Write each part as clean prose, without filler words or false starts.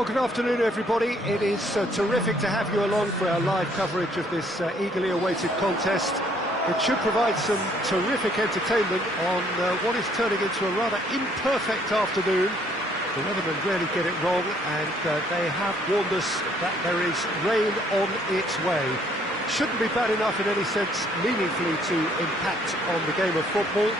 Well, good afternoon, everybody. It is terrific to have you along for our live coverage of this eagerly awaited contest. It should provide some terrific entertainment on what is turning into a rather imperfect afternoon. The weathermen rarely get it wrong, and they have warned us that there is rain on its way. Shouldn't be bad enough in any sense meaningfully to impact on the game of football,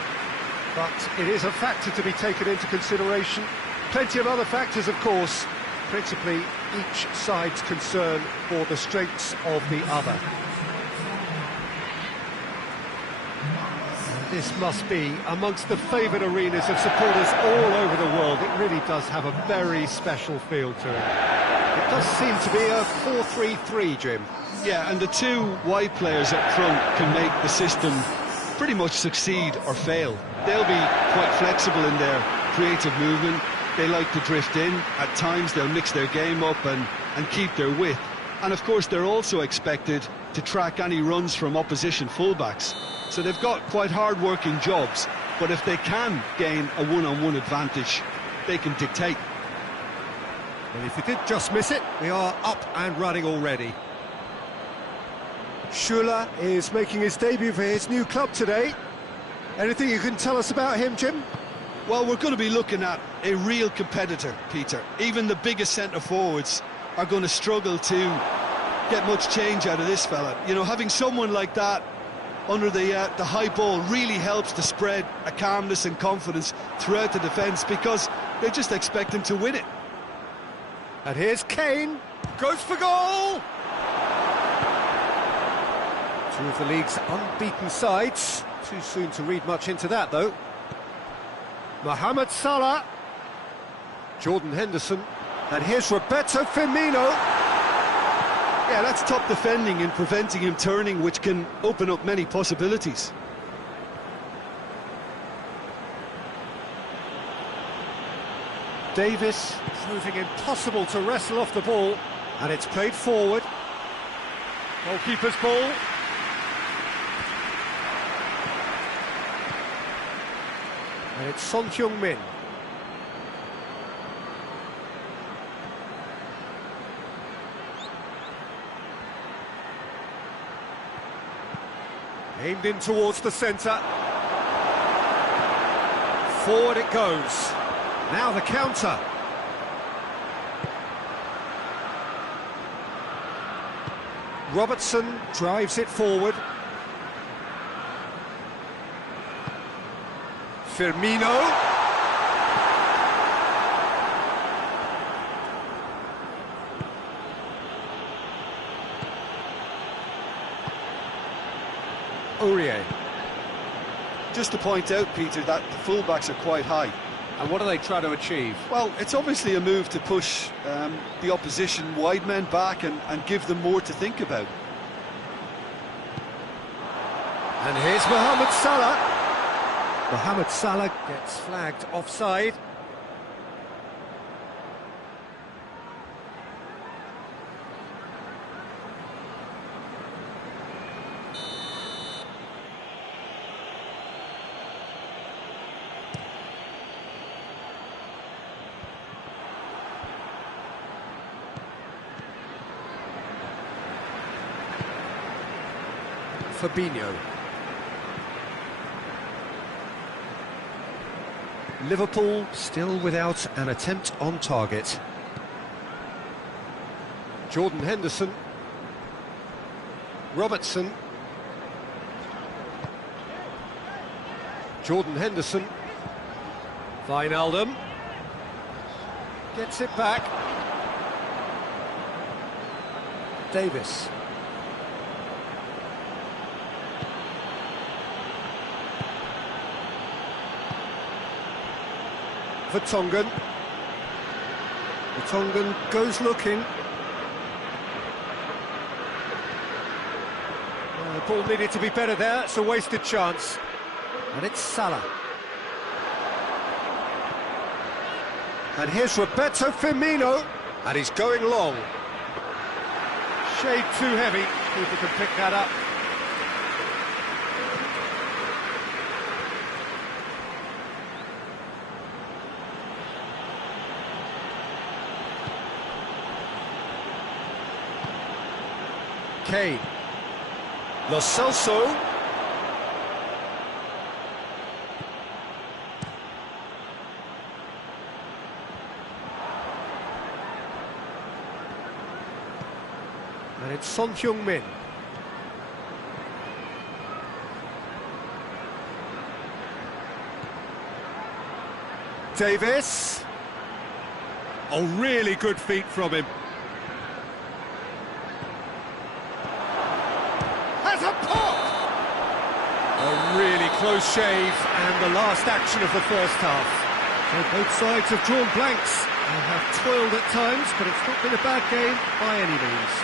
but it is a factor to be taken into consideration. Plenty of other factors, of course, principally each side's concern for the strengths of the other. This must be amongst the favoured arenas of supporters all over the world. It really does have a very special feel to it. It does seem to be a 4-3-3, Jim. Yeah, and the two wide players up front can make the system pretty much succeed or fail. They'll be quite flexible in their creative movement. They like to drift in. At times they'll mix their game up and keep their width. And of course they're also expected to track any runs from opposition fullbacks. So they've got quite hard-working jobs, but if they can gain a one-on-one advantage, they can dictate. And if you did just miss it, we are up and running already. Schürrle is making his debut for his new club today. Anything you can tell us about him, Jim? Well, we're going to be looking at a real competitor, Peter. Even the biggest centre-forwards are going to struggle to get much change out of this fella. You know, having someone like that under the high ball really helps to spread a calmness and confidence throughout the defence, because they just expect him to win it. And here's Kane, goes for goal! Two of the league's unbeaten sides. Too soon to read much into that, though. Mohamed Salah, Jordan Henderson, and here's Roberto Firmino. Yeah, that's top defending and preventing him turning, which can open up many possibilities. Davis proving impossible to wrestle off the ball, and it's played forward. Goalkeeper's ball. And it's Son Heung-min. Aimed in towards the centre. Forward it goes. Now the counter. Robertson drives it forward. Firmino. Aurier. Just to point out, Peter, that the fullbacks are quite high. And what do they try to achieve? Well, it's obviously a move to push the opposition wide men back and give them more to think about. And here's Mohamed Salah. Mohamed Salah gets flagged offside. Fabinho. Liverpool still without an attempt on target. Jordan Henderson. Robertson. Jordan Henderson. Wijnaldum. Gets it back. Davis. Vertonghen. Vertonghen goes looking. The ball needed to be better there, it's a wasted chance. And it's Salah. And here's Roberto Firmino, and he's going long. Shade too heavy, people can pick that up. Kane. Lo Celso. And it's Son Heung-min. Davis. Oh, really good feet from him. Has a pop! A really close shave, and the last action of the first half. So both sides have drawn blanks and have toiled at times, but it's not been a bad game by any means.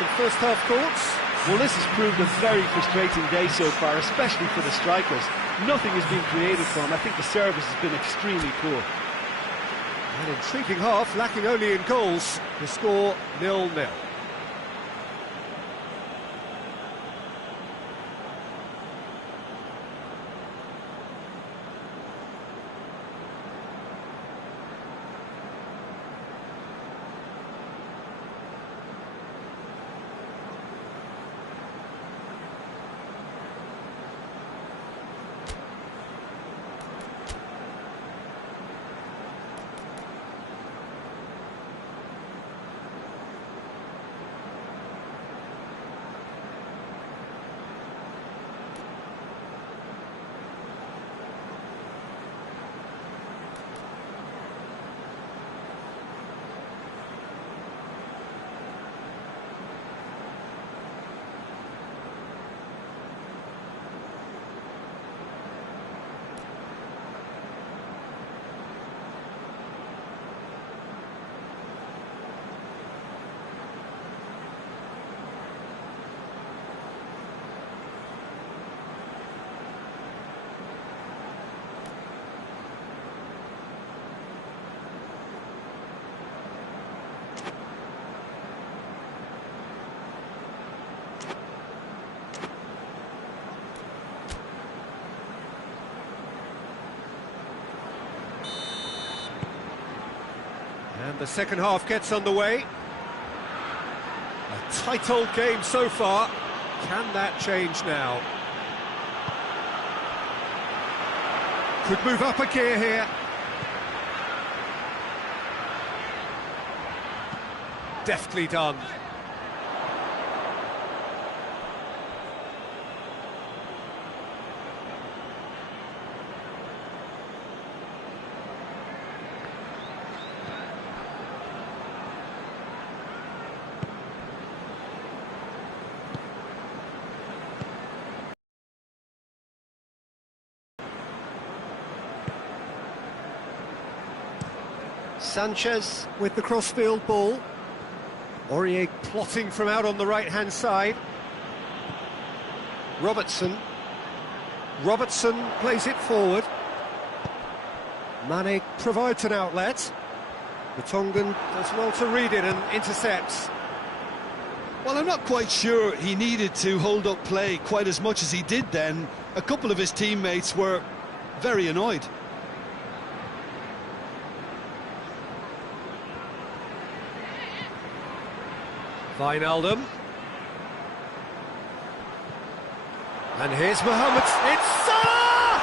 Some first half thoughts? Well, this has proved a very frustrating day so far, especially for the strikers. Nothing has been created for them. I think the service has been extremely poor. An intriguing half, lacking only in goals. The score 0-0. And the second half gets underway. A tight old game so far. Can that change now? Could move up a gear here. Deftly done. Sanchez with the crossfield ball. Aurier plotting from out on the right-hand side. Robertson. Robertson plays it forward. Mane provides an outlet. The Tongan does well to read it and intercepts. Well, I'm not quite sure he needed to hold up play quite as much as he did then. A couple of his teammates were very annoyed. Wijnaldum. And here's Mohamed. It's Salah!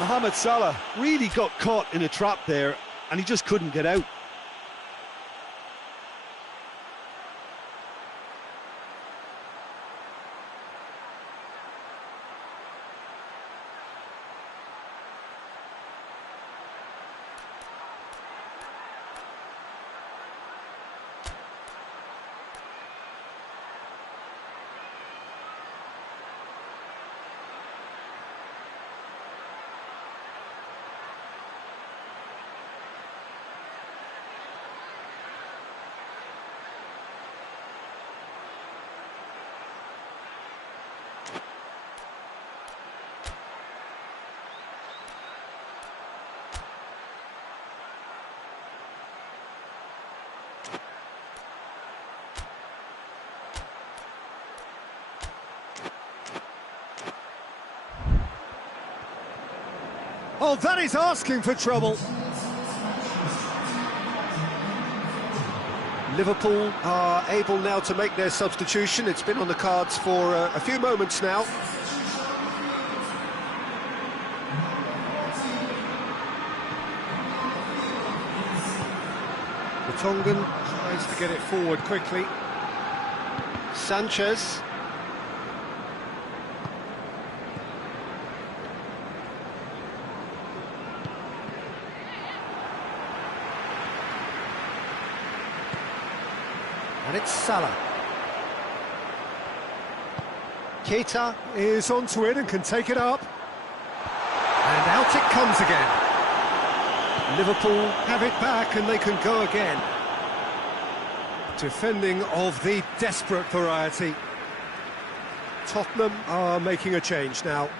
Mohamed Salah really got caught in a trap there, and he just couldn't get out. Oh, that is asking for trouble. Liverpool are able now to make their substitution. It's been on the cards for a few moments now. Vertonghen tries to get it forward quickly. Sanchez. And it's Salah. Keita is onto it and can take it up. And out it comes again. Liverpool have it back and they can go again. Defending of the desperate variety. Tottenham are making a change now.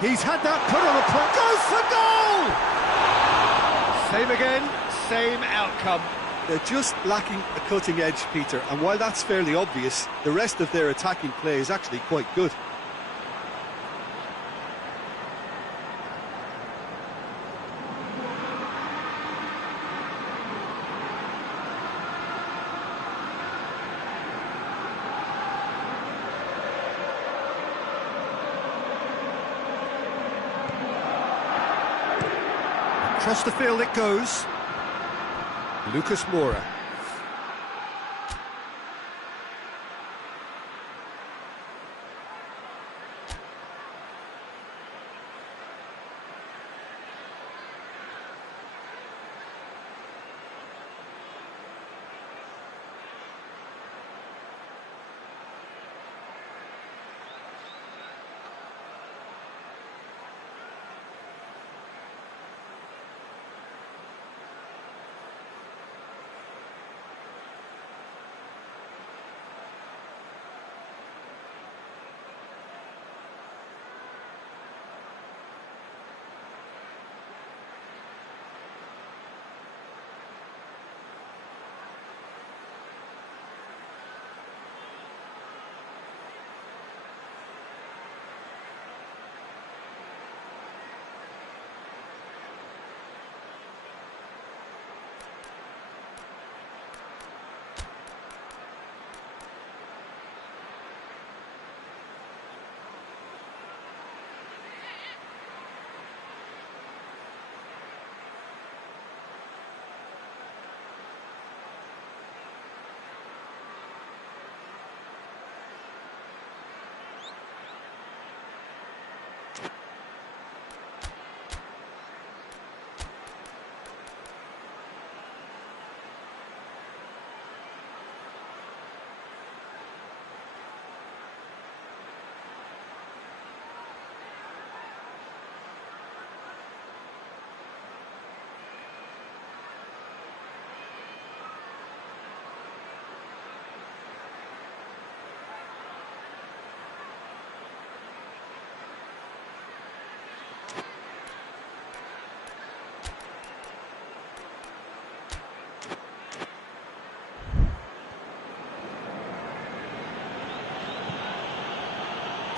He's had that put on a plate. Goes for goal! Same again, same outcome. They're just lacking a cutting edge, Peter, and while that's fairly obvious, the rest of their attacking play is actually quite good. Across the field it goes. Lucas Moura.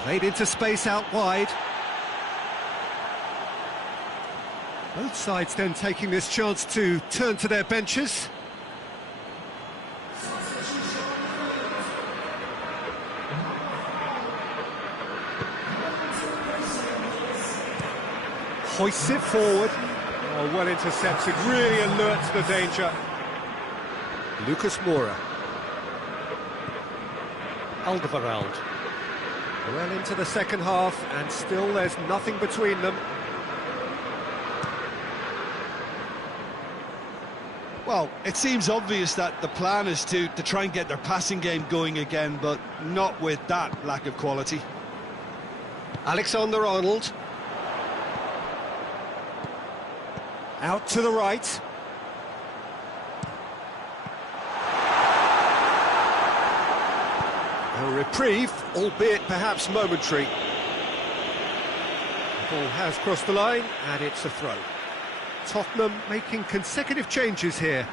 Played into space out wide. Both sides then taking this chance to turn to their benches. Hoists it forward. Oh, well intercepted, really alert to the danger. Lucas Moura. Alderweireld. Well into the second half, and still there's nothing between them. Well, it seems obvious that the plan is to try and get their passing game going again, but not with that lack of quality. Alexander-Arnold. Out to the right. A reprieve, albeit perhaps momentary. The ball has crossed the line, and it's a throw. Tottenham making consecutive changes here.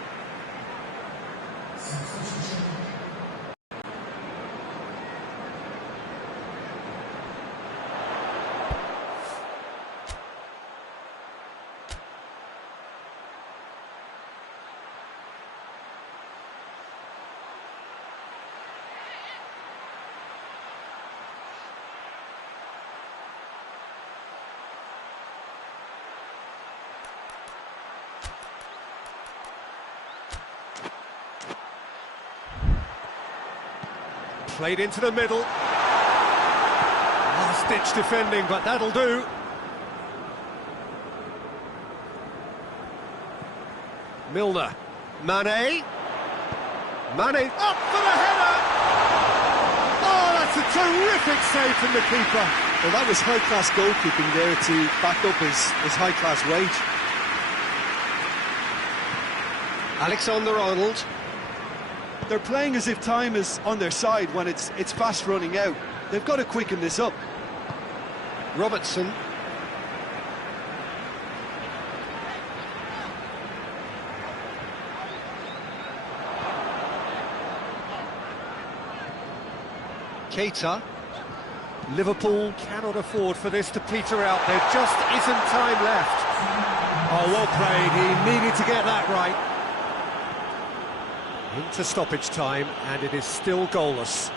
Played into the middle. Last-ditch defending, but that'll do. Milner. Mane. Mane up for the header! Oh, that's a terrific save from the keeper. Well, that was high-class goalkeeping there to back up his high-class wage. Alexander-Arnold. They're playing as if time is on their side when it's fast running out. They've got to quicken this up. Robertson. Keita. Liverpool cannot afford for this to peter out. There just isn't time left. Oh, well played. He needed to get that right. Into stoppage time, and it is still goalless.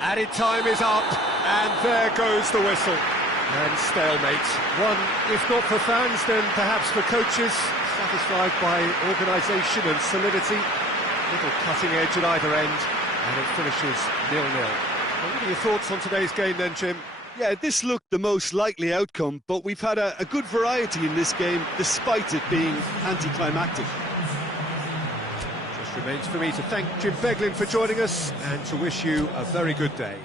Added time is up, and there goes the whistle. And stalemate. One, if not for fans, then perhaps for coaches, satisfied by organisation and solidity. Little cutting edge at either end, and it finishes 0-0. Well, what are your thoughts on today's game then, Jim? Yeah, this looked the most likely outcome, but we've had a good variety in this game, despite it being anticlimactic. Just remains for me to thank Jim Beglin for joining us, and to wish you a very good day.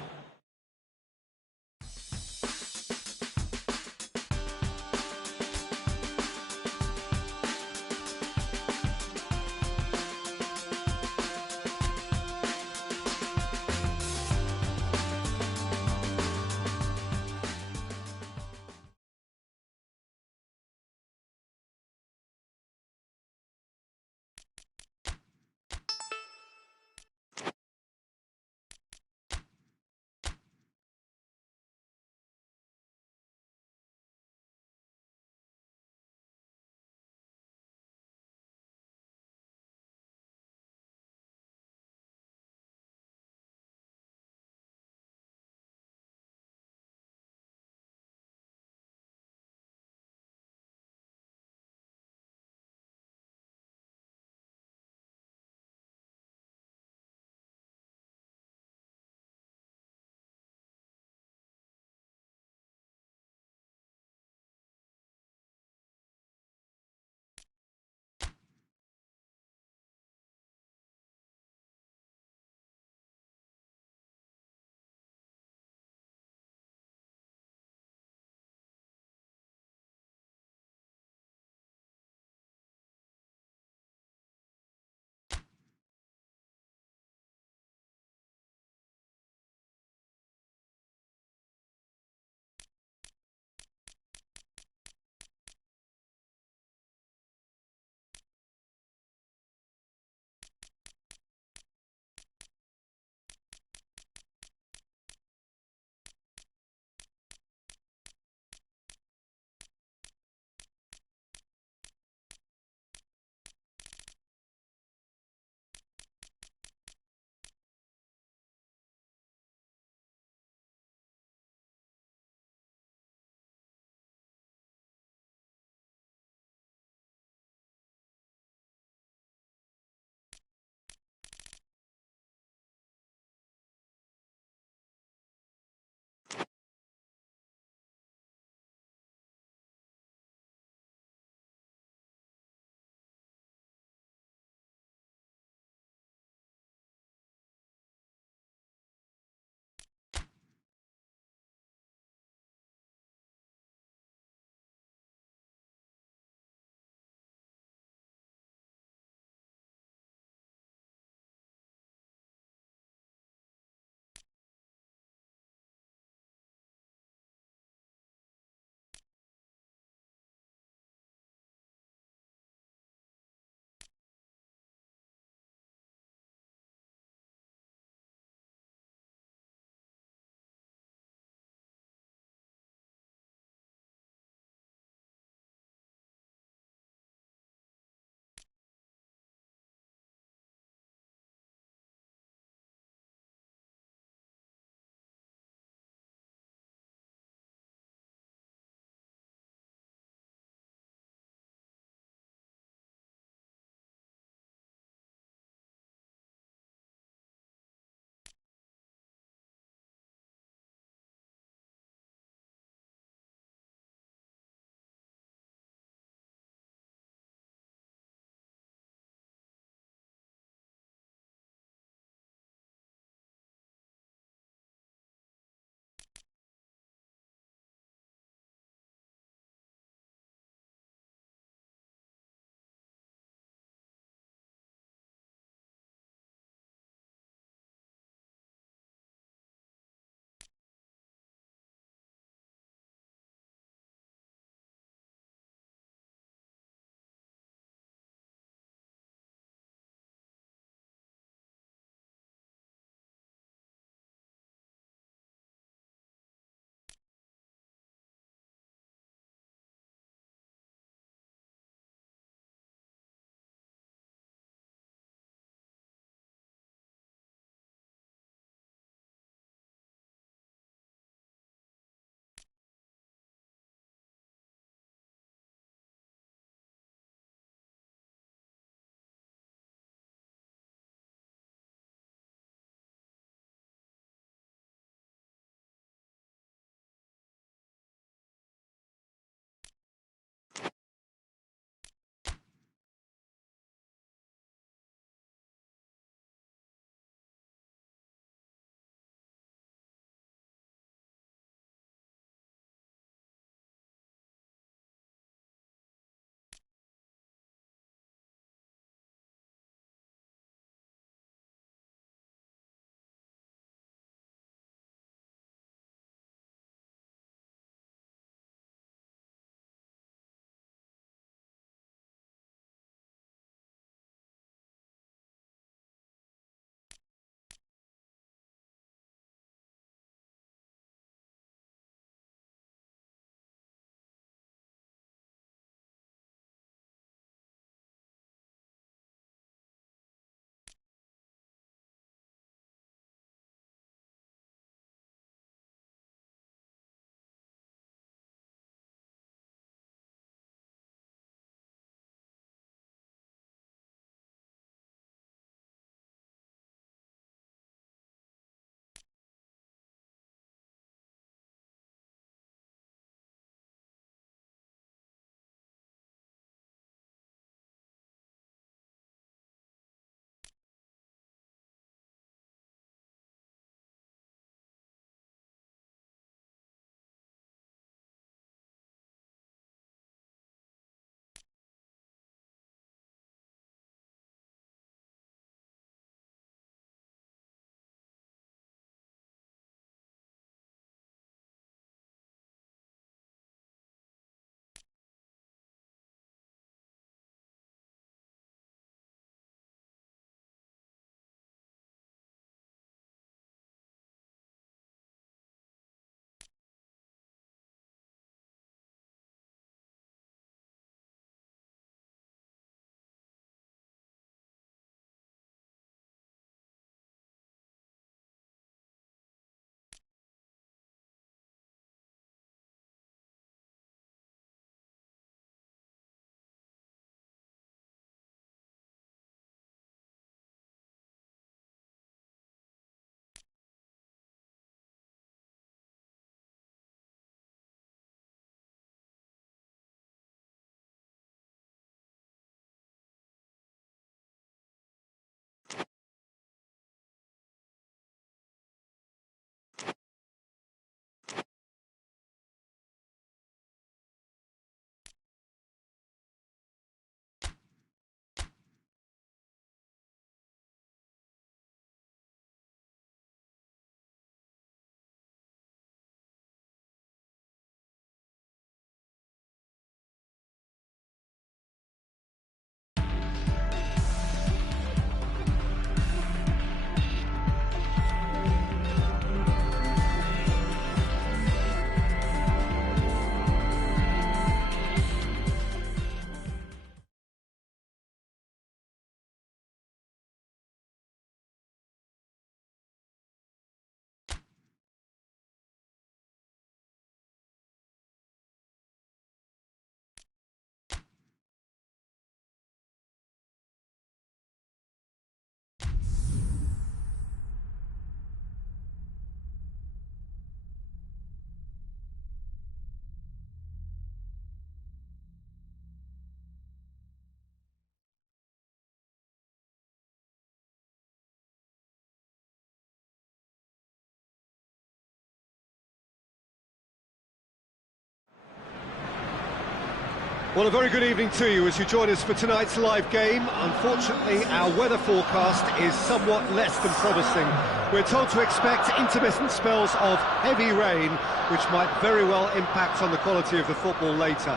Well, a very good evening to you as you join us for tonight's live game. Unfortunately, our weather forecast is somewhat less than promising. We're told to expect intermittent spells of heavy rain, which might very well impact on the quality of the football later.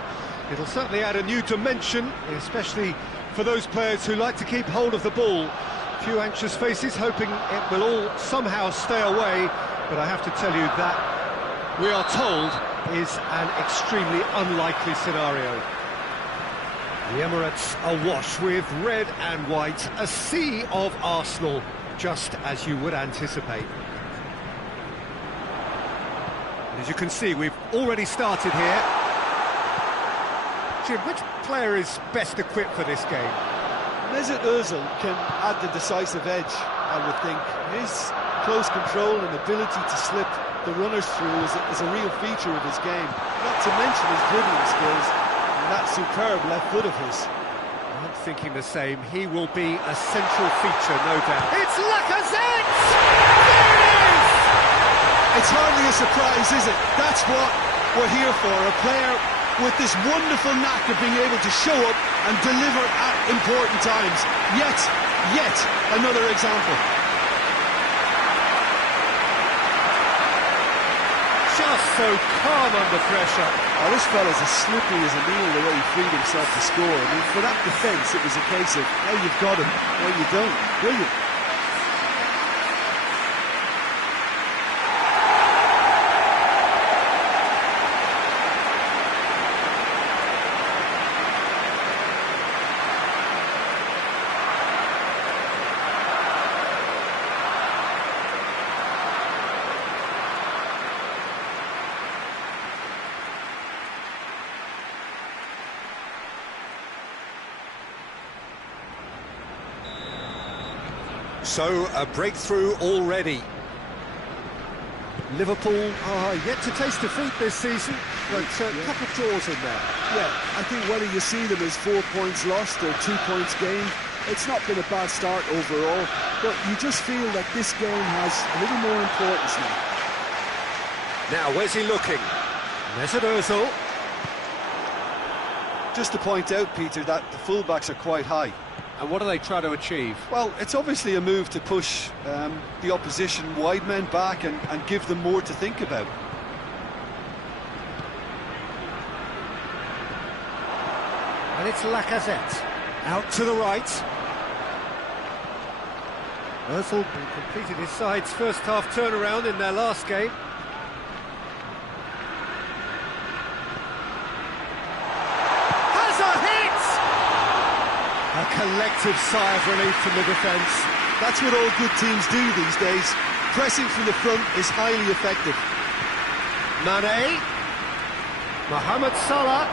It'll certainly add a new dimension, especially for those players who like to keep hold of the ball. A few anxious faces hoping it will all somehow stay away, but I have to tell you that we are told is an extremely unlikely scenario. The Emirates awash with red and white, a sea of Arsenal, just as you would anticipate. And as you can see, we've already started here. Jim, which player is best equipped for this game? Mesut Ozil can add the decisive edge, I would think. His close control and ability to slip the runners through is a real feature of his game, not to mention his dribbling skills. That superb left foot of his. I'm thinking the same. He will be a central feature, no doubt. It's Lacazette! There it is! It's hardly a surprise, is it? That's what we're here for. A player with this wonderful knack of being able to show up and deliver at important times. Yet another example. Just so calm under pressure. Oh, this fella's as slippery as a needle the way he freed himself to score. I mean, for that defence, it was a case of, oh, you've got him, no, you don't. Brilliant. So, a breakthrough already. Liverpool are yet to taste defeat this season, but a couple of draws in there. Yeah, I think whether you see them as 4 points lost or 2 points gained, it's not been a bad start overall, but you just feel that this game has a little more importance now. Now, where's he looking? Mesut Ozil. Just to point out, Peter, that the fullbacks are quite high. And what are they trying to achieve? Well, it's obviously a move to push the opposition wide men back and give them more to think about. And it's Lacazette. Out to the right. Ozil completed his side's first half turnaround in their last game. A collective sigh of relief from the defence. That's what all good teams do these days. Pressing from the front is highly effective. Mane. Mohamed Salah.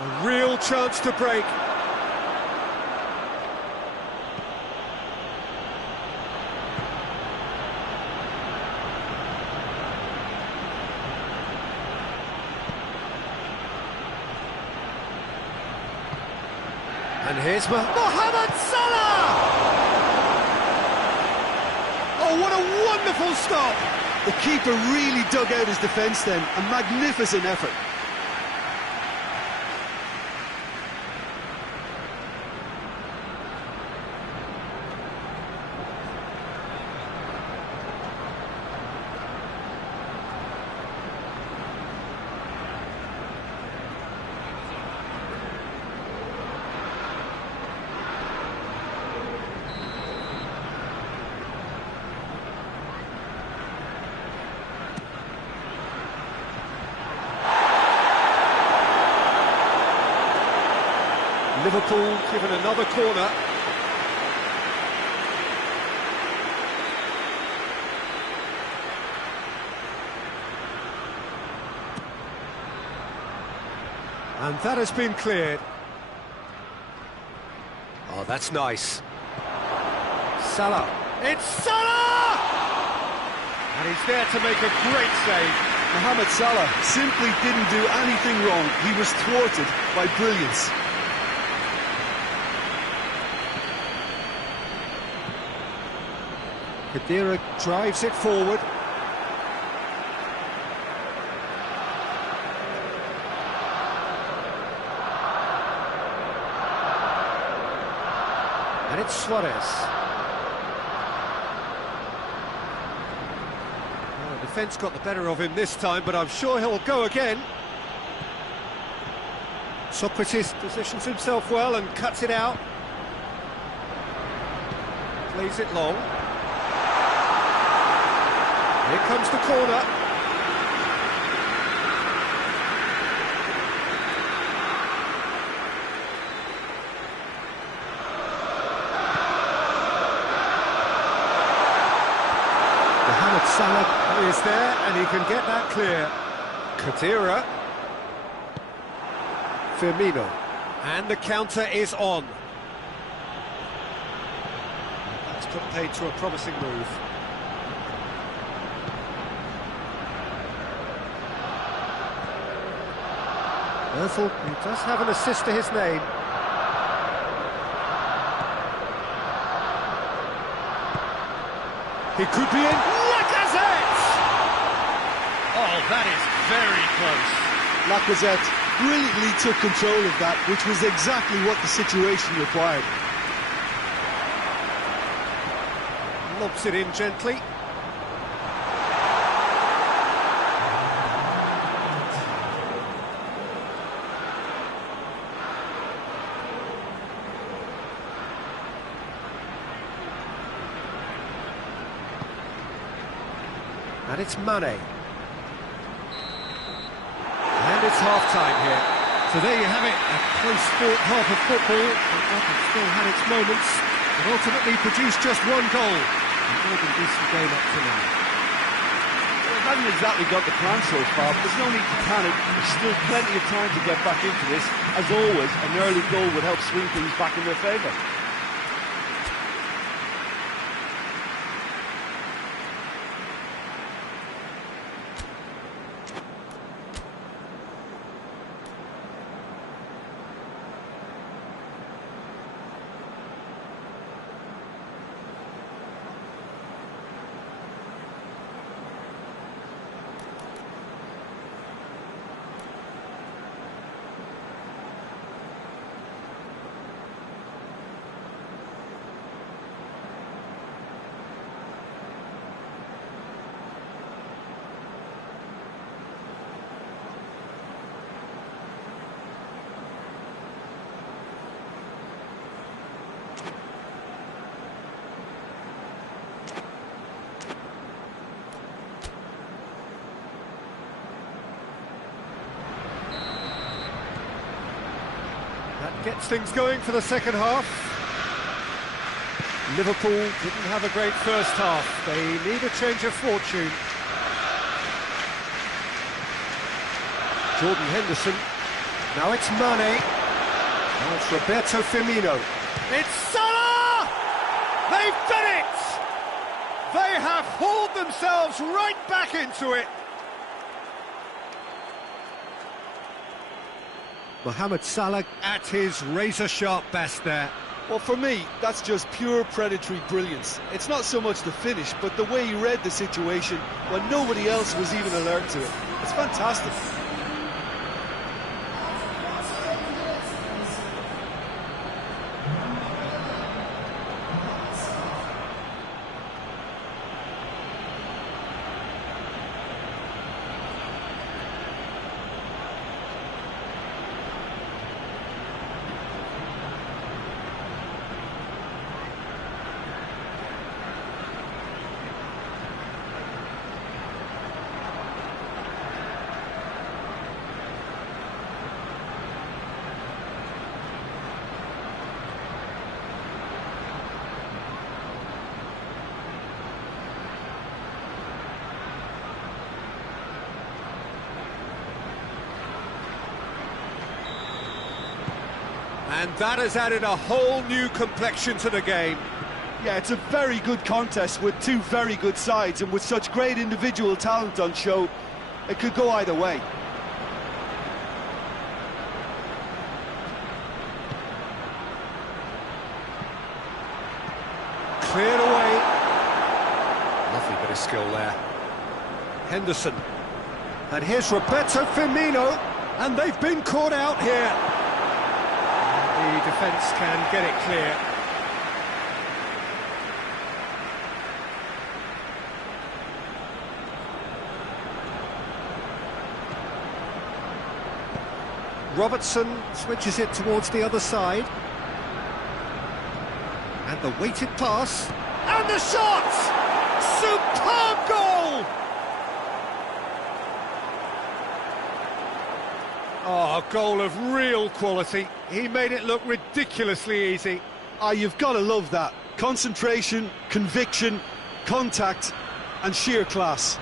A real chance to break. And here's Mohamed Salah! Oh, what a wonderful stop! The keeper really dug out his defence then. A magnificent effort. Liverpool given another corner. And that has been cleared. Oh, that's nice. Salah. It's Salah! And he's there to make a great save. Mohamed Salah simply didn't do anything wrong. He was thwarted by brilliance. Khedira drives it forward. And it's Suarez. Well, the defence got the better of him this time, but I'm sure he'll go again. Socrates positions himself well and cuts it out. Plays it long. Here comes the corner. Mohamed Salah is there and he can get that clear. Khedira. Firmino. And the counter is on. That's put paid to a promising move. Ozil, who does have an assist to his name. He could be in. Lacazette! Oh, that is very close. Lacazette brilliantly took control of that, which was exactly what the situation required. Lobs it in gently. And it's Mane. And it's half-time here. So there you have it, a close-fought half of football. It still had its moments, but ultimately produced just one goal. A more than decent game up to now. Well, it hasn't exactly got the plan so far, but there's no need to panic. There's still plenty of time to get back into this. As always, an early goal would help swing things back in their favour. That gets things going for the second half. Liverpool didn't have a great first half. They need a change of fortune. Jordan Henderson. Now it's Mane. Now it's Roberto Firmino. It's Salah! They've done it! They have hauled themselves right back into it. Mohamed Salah at his razor-sharp best there. Well, for me, that's just pure predatory brilliance. It's not so much the finish, but the way he read the situation when nobody else was even alert to it. It's fantastic. And that has added a whole new complexion to the game. Yeah, it's a very good contest with two very good sides, and with such great individual talent on show, it could go either way. Cleared away. Lovely bit of skill there. Henderson. And here's Roberto Firmino. And they've been caught out here. The defence can get it clear. Robertson switches it towards the other side. And the weighted pass. And the shot! Superb goal! Oh, a goal of real quality. He made it look ridiculously easy. Ah, you've got to love that. Concentration, conviction, contact, and sheer class.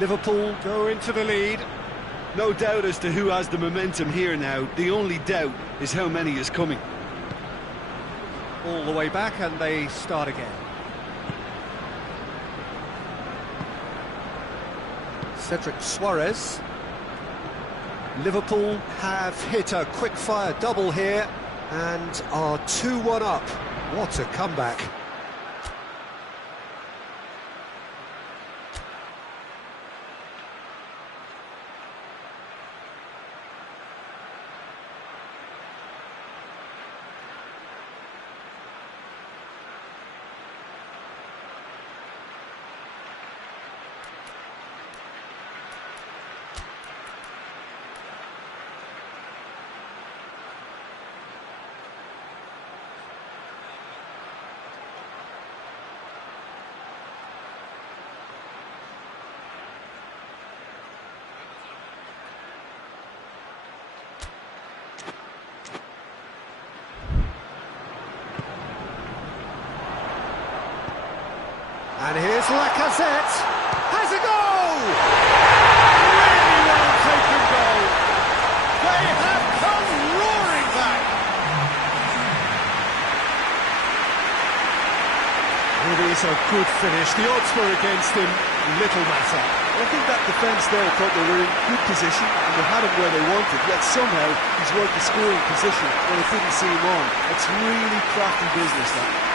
Liverpool go into the lead. No doubt as to who has the momentum here now. The only doubt is how many is coming. All the way back and they start again. Cedric Suarez. Liverpool have hit a quick-fire double here and are 2-1 up. What a comeback. And here's Lacazette, has a goal! Really well taken goal. They have come roaring back. It is a good finish. The odds were against him, little matter. I think that defence there thought they were in good position and they had him where they wanted, yet somehow he's worked the scoring position when it didn't see him on. It's really crafty business, that.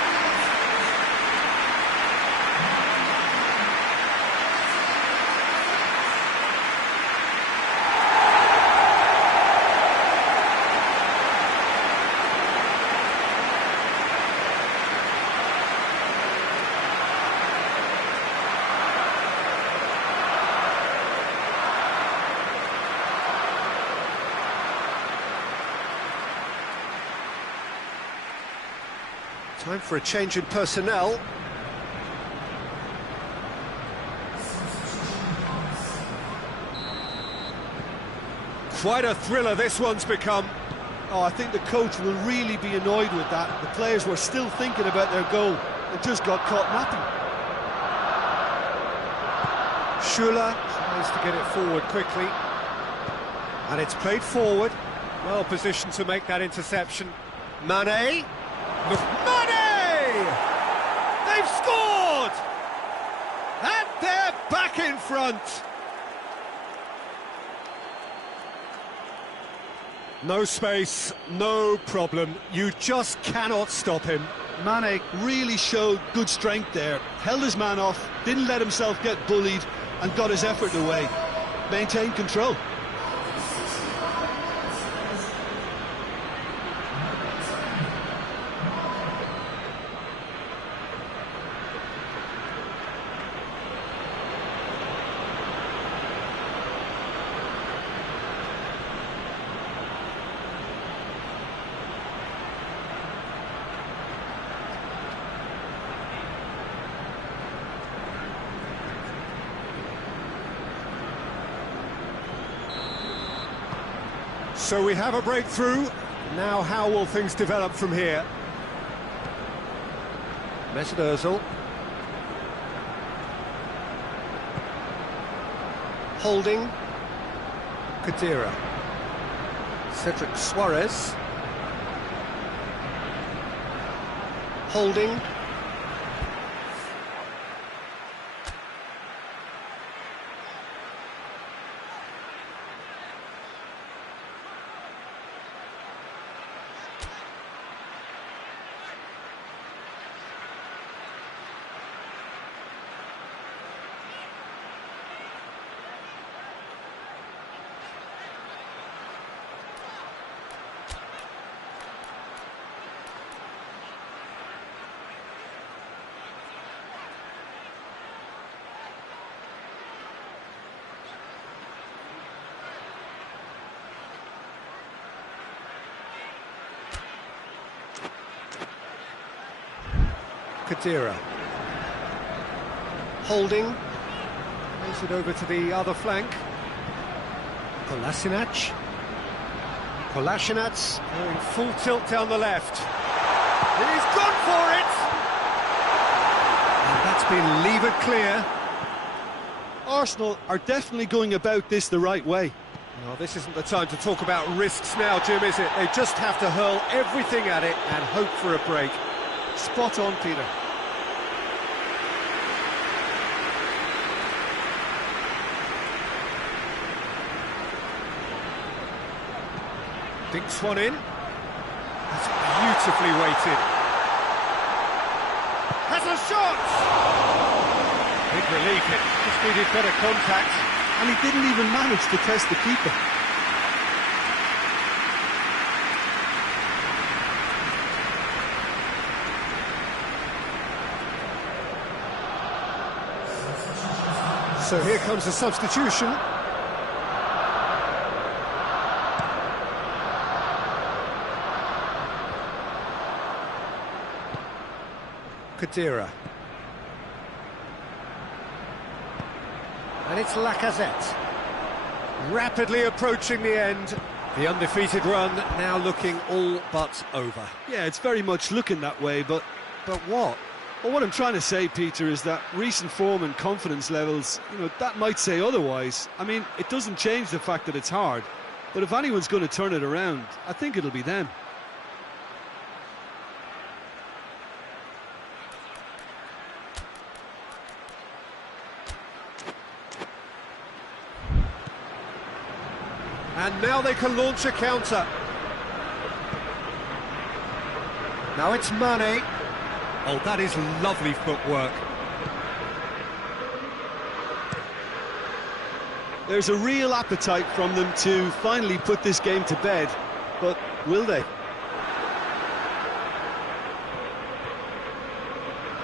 Time for a change in personnel. Quite a thriller this one's become. Oh, I think the coach will really be annoyed with that. The players were still thinking about their goal and just got caught napping. Schuller tries to get it forward quickly. And it's played forward. Well positioned to make that interception. Mane. Mane! They've scored! And they're back in front. No space, no problem. You just cannot stop him. Mane really showed good strength there. Held his man off, didn't let himself get bullied, and got his effort away. Maintained control. So we have a breakthrough. Now how will things develop from here? Mesut Ozil. Holding. Khedira. Cedric Suarez. Holding. Khedira. Holding. Plays it over to the other flank. Kolasinac. Kolasinac going full tilt down the left. He's gone for it! And that's been levered clear. Arsenal are definitely going about this the right way. Well, this isn't the time to talk about risks now, Jim, is it? They just have to hurl everything at it and hope for a break. Spot on, Peter. Dinks one in. That's beautifully weighted. Has a shot! Big relief, it just needed better contact. And he didn't even manage to test the keeper. So here comes a substitution. Khedira. And it's Lacazette. Rapidly approaching the end. The undefeated run now looking all but over. Yeah, it's very much looking that way, but what? Well, what I'm trying to say, Peter, is that recent form and confidence levels, that might say otherwise. I mean, it doesn't change the fact that it's hard, but if anyone's going to turn it around, I think it'll be them. And now they can launch a counter. Now it's Mane. Oh, that is lovely footwork. There's a real appetite from them to finally put this game to bed, but will they?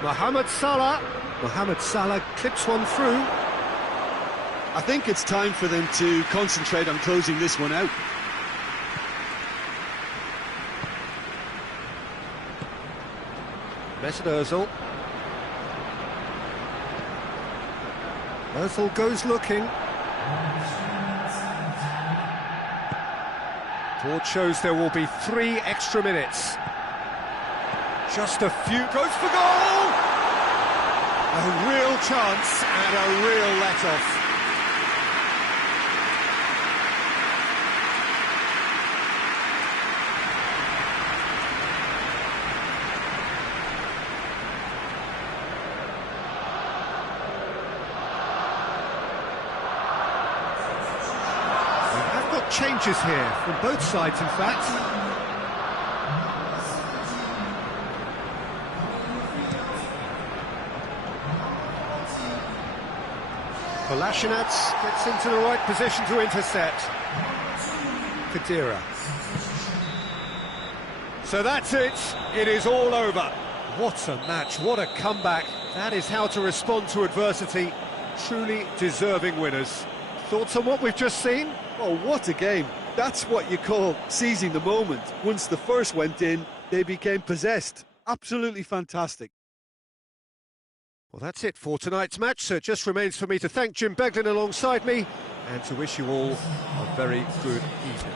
Mohamed Salah. Mohamed Salah clips one through. I think it's time for them to concentrate on closing this one out. Mesut Ozil. Ozil goes looking. Board shows there will be 3 extra minutes. Just a few. Goes for goal! A real chance and a real let-off. Changes here from both sides, in fact. Kolasinac gets into the right position to intercept. Khedira. So that's it. It is all over. What a match, what a comeback. That is how to respond to adversity. Truly deserving winners. Thoughts on what we've just seen? Oh, what a game. That's what you call seizing the moment. Once the first went in, they became possessed. Absolutely fantastic. Well, that's it for tonight's match. So it just remains for me to thank Jim Beglin alongside me and to wish you all a very good evening.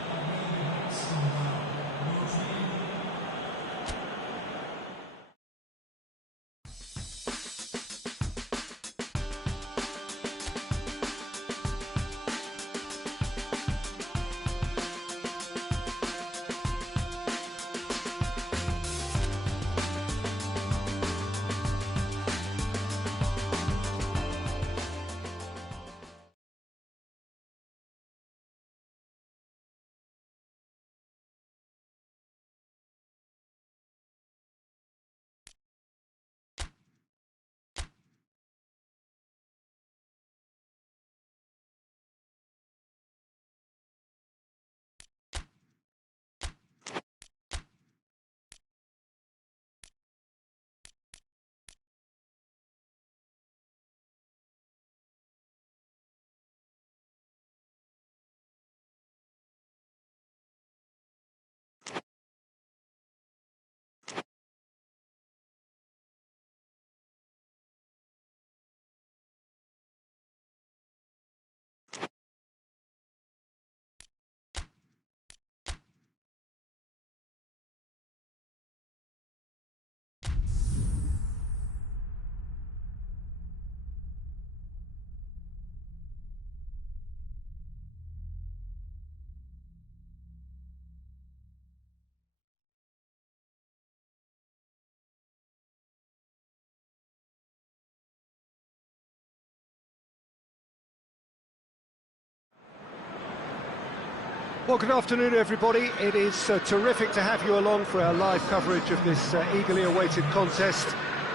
Well, good afternoon, everybody. It is terrific to have you along for our live coverage of this eagerly awaited contest.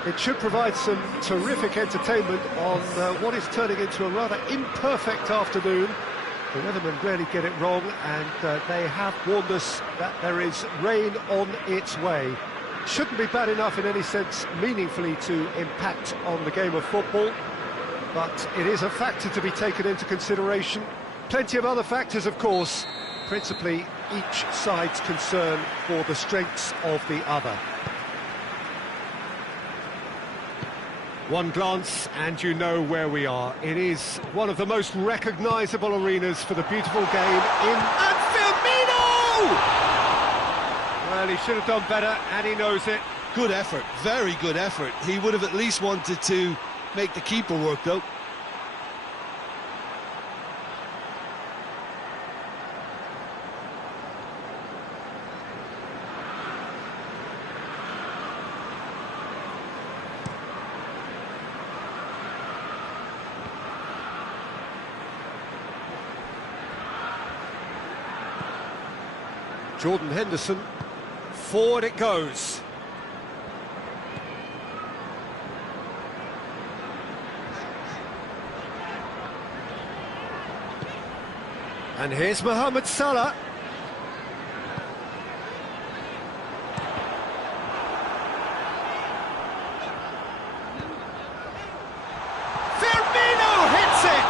It should provide some terrific entertainment on what is turning into a rather imperfect afternoon. The weathermen rarely get it wrong, and they have warned us that there is rain on its way. Shouldn't be bad enough in any sense meaningfully to impact on the game of football, but it is a factor to be taken into consideration. Plenty of other factors, of course, principally each side's concern for the strengths of the other. One glance and you know where we are. It is one of the most recognisable arenas for the beautiful game in... And Firmino! Well, he should have done better, and he knows it. Good effort, very good effort. He would have at least wanted to make the keeper work, though. Jordan Henderson, forward it goes. And here's Mohamed Salah. Firmino hits it!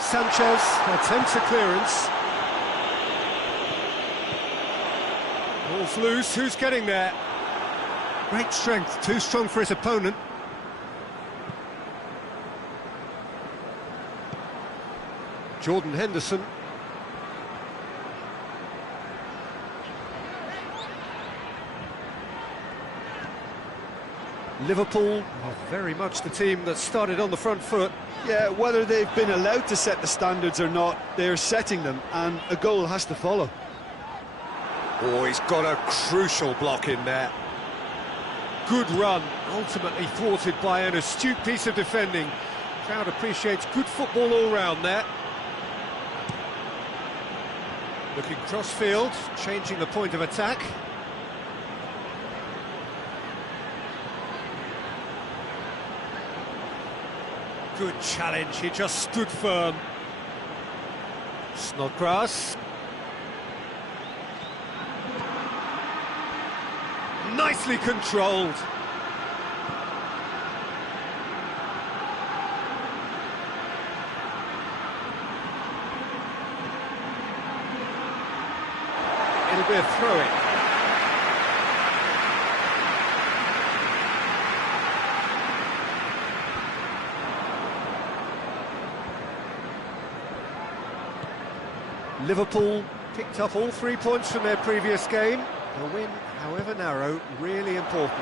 Sanchez attempts a clearance. Ball's loose, who's getting there? Great strength, too strong for his opponent. Jordan Henderson. Liverpool are very much the team that started on the front foot. Yeah, whether they've been allowed to set the standards or not, they're setting them, and a goal has to follow. Oh, he's got a crucial block in there. Good run, ultimately thwarted by an astute piece of defending. Crowd appreciates good football all round there. Looking cross-field, changing the point of attack. Good challenge, he just stood firm. Snodgrass. Nicely controlled. It'll be a throw-in. Liverpool picked up all 3 points from their previous game. A win, however narrow, really important.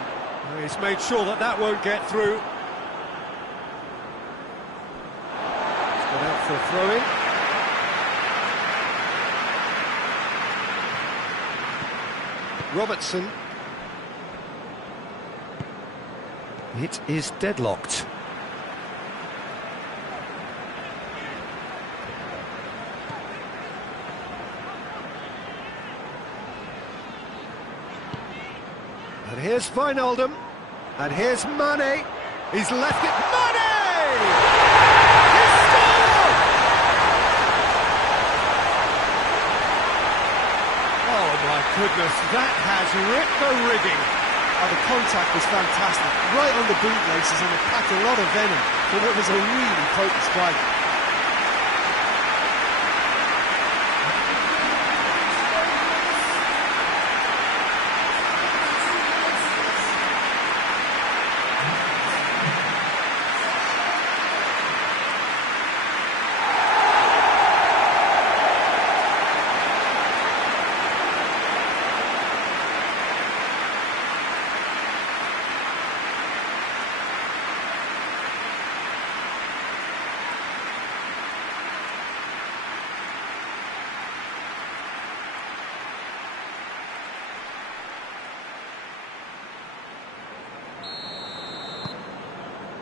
He's made sure that that won't get through. He's gone out for a throw-in. Robertson. It is deadlocked. And here's Wijnaldum, and here's Mane. He's left it. Mane! He's scored! Oh my goodness, that has ripped the rigging. Oh, the contact was fantastic, right on the bootlaces, and it packed a lot of venom, but it was a really potent strike.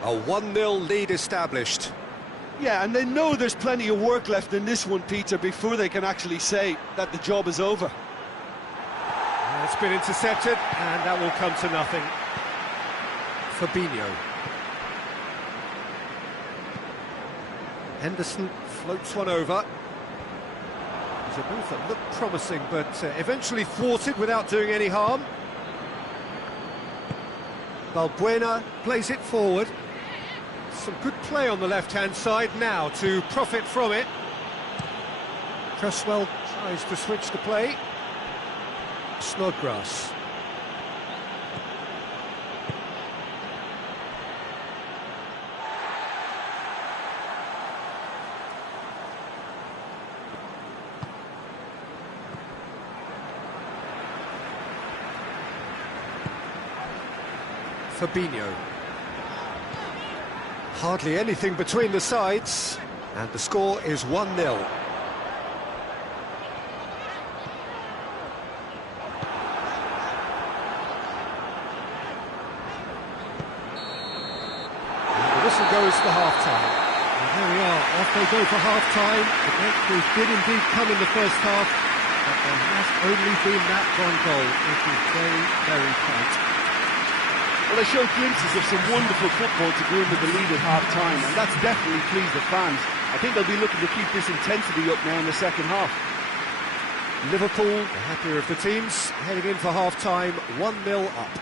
A 1-0 lead established. Yeah, and they know there's plenty of work left in this one, Peter, before they can actually say that the job is over. It's been intercepted, and that will come to nothing. Fabinho. Henderson floats one over. It's a move that looked promising, but eventually thwarted without doing any harm. Balbuena plays it forward. Some good play on the left-hand side now to profit from it. Cresswell tries to switch the play. Snodgrass. Fabinho. Hardly anything between the sides, and the score is 1-0. Whistle goes for half-time. And here we are, off they go for half-time. The breakthroughs did indeed come in the first half, but there has only been that one goal. It is very, very tight. Well, they showed glimpses of some wonderful football to go into the lead at half-time, and that's definitely pleased the fans. I think they'll be looking to keep this intensity up now in the second half. Liverpool, the happier of the teams, heading in for half-time, 1-0 up.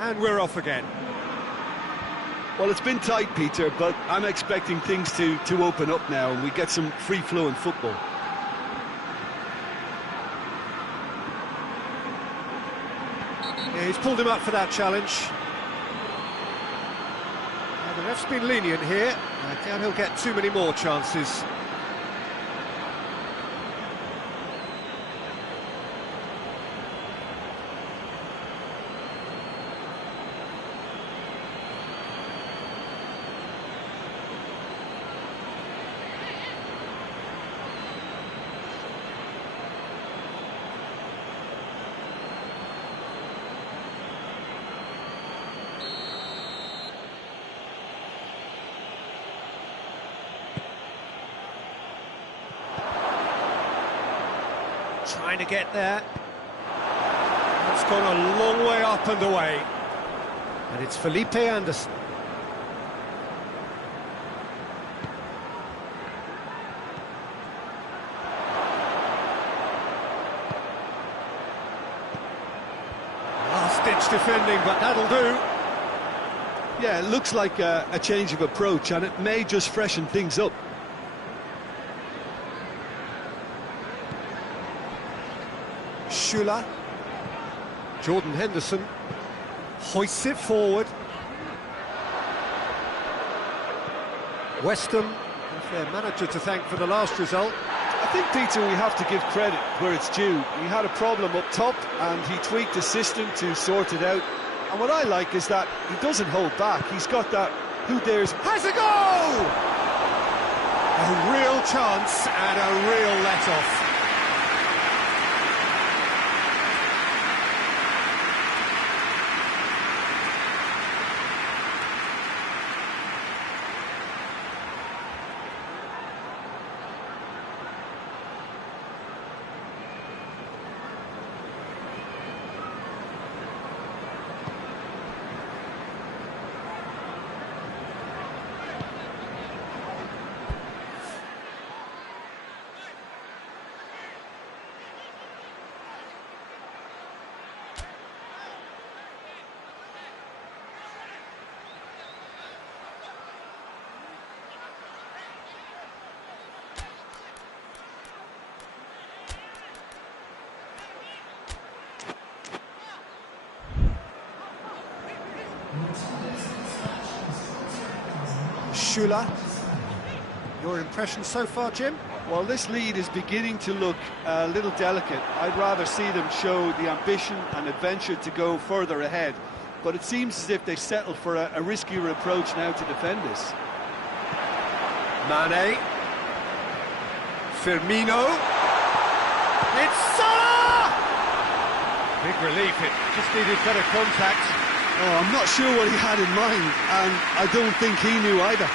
And we're off again. Well, it's been tight, Peter, but I'm expecting things to open up now and we get some free-flowing football. Yeah, he's pulled him up for that challenge. Now, the ref's been lenient here. I doubt he'll get too many more chances. Trying to get there. It's gone a long way up and away. And it's Felipe Anderson. Last-ditch defending, but that'll do. Yeah, it looks like a change of approach and it may just freshen things up. Schüller. Jordan Henderson hoists it forward. West Ham have their manager to thank for the last result. I think, Peter, we have to give credit where it's due. He had a problem up top and he tweaked the system to sort it out. And what I like is that he doesn't hold back. He's got that who dares... Has a goal! A real chance and a real let-off. Schüller. Your impression so far, Jim? Well, this lead is beginning to look a little delicate. I'd rather see them show the ambition and adventure to go further ahead. But it seems as if they settle for a riskier approach now to defend this. Mane. Firmino. It's Salah! Big relief, it just needed better contact. Oh, I'm not sure what he had in mind, and I don't think he knew either.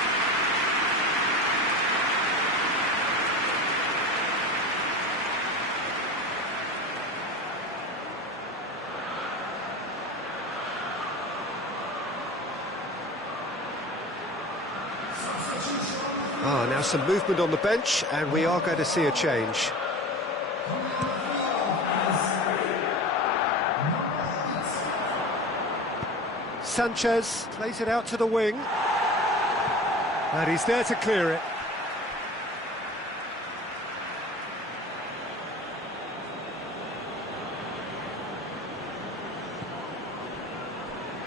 Now some movement on the bench, and we are going to see a change. Sanchez plays it out to the wing, and he's there to clear it.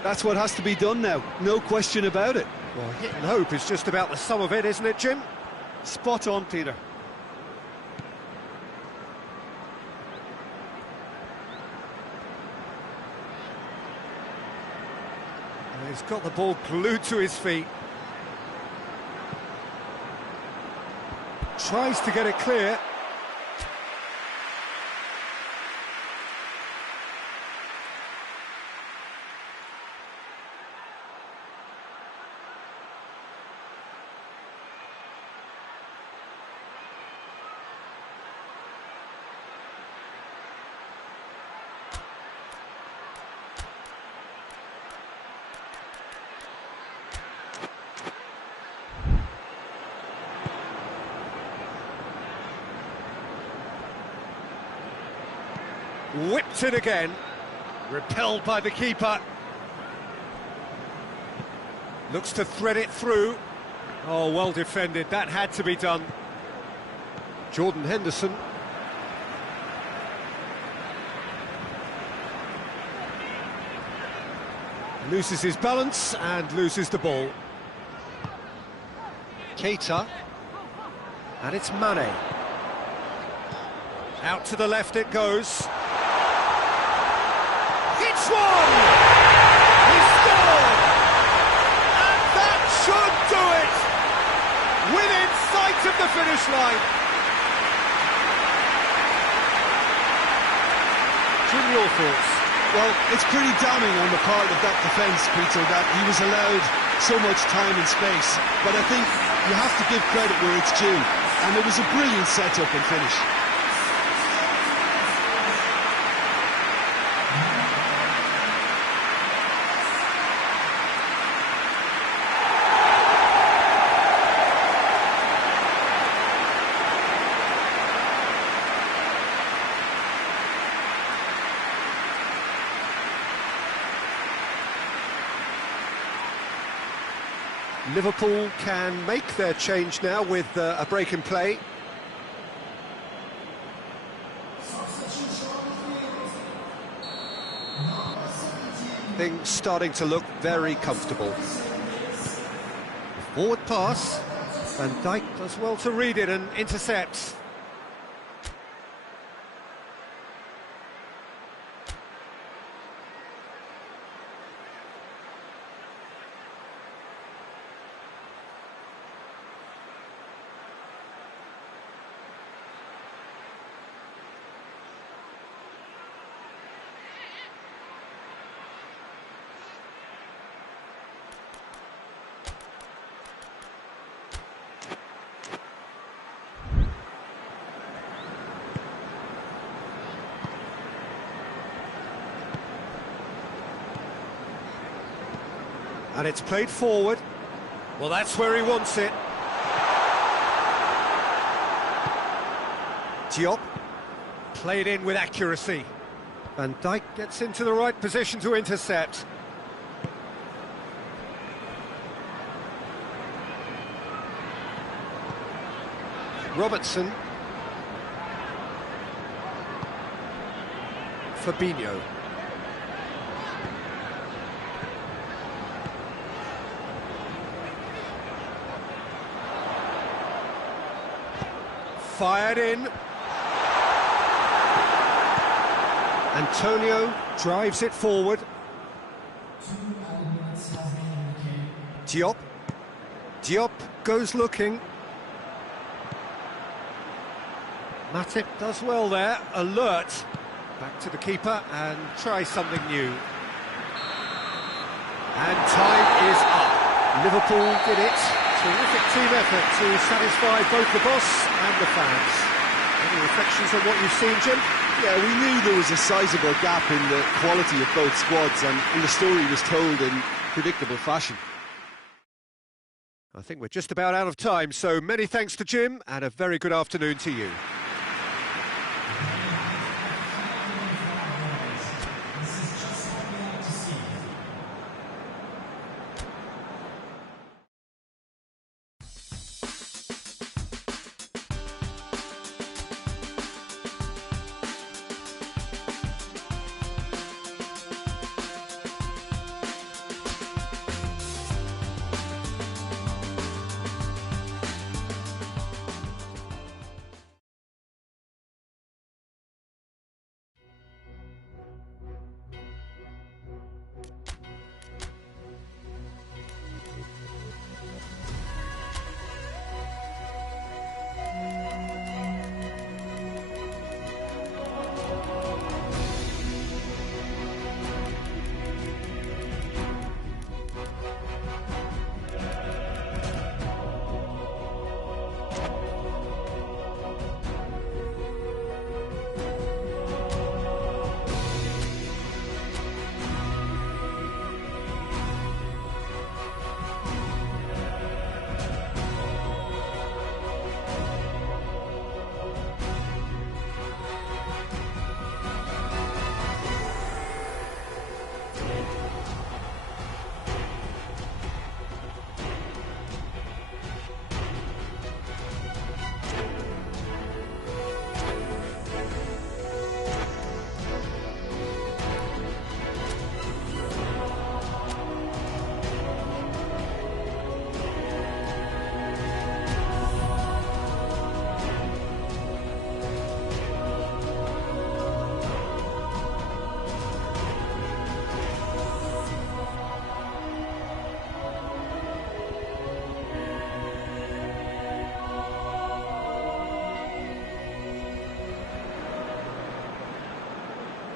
That's what has to be done now, no question about it. Well, hit and hope is just about the sum of it, isn't it, Jim? Spot on, Peter. And he's got the ball glued to his feet. Tries to get it clear. Whipped it again, repelled by the keeper. Looks to thread it through. Oh, well defended. That had to be done. Jordan Henderson. Loses his balance and loses the ball. Keita. And it's Mane. Out to the left it goes. It's one! He scored! And that should do it! Within sight of the finish line. Jim, your thoughts? Well, it's pretty damning on the part of that defence, Peter, that he was allowed so much time and space. But I think you have to give credit where it's due. And it was a brilliant setup and finish. Liverpool can make their change now with a break in play. Things starting to look very comfortable. Forward pass. Van Dijk does well to read it and intercepts. And it's played forward. Well, that's where he wants it. Diop played in with accuracy. Van Dijk gets into the right position to intercept. Robertson. Fabinho. Fired in. Antonio drives it forward. Diop. Diop goes looking. Matip does well there, alert. Back to the keeper and try something new. And time is up. Liverpool did it. Terrific team effort to satisfy both the boss and the fans. Any reflections on what you've seen, Jim? Yeah, we knew there was a sizable gap in the quality of both squads, and the story was told in predictable fashion. I think we're just about out of time, so many thanks to Jim and a very good afternoon to you.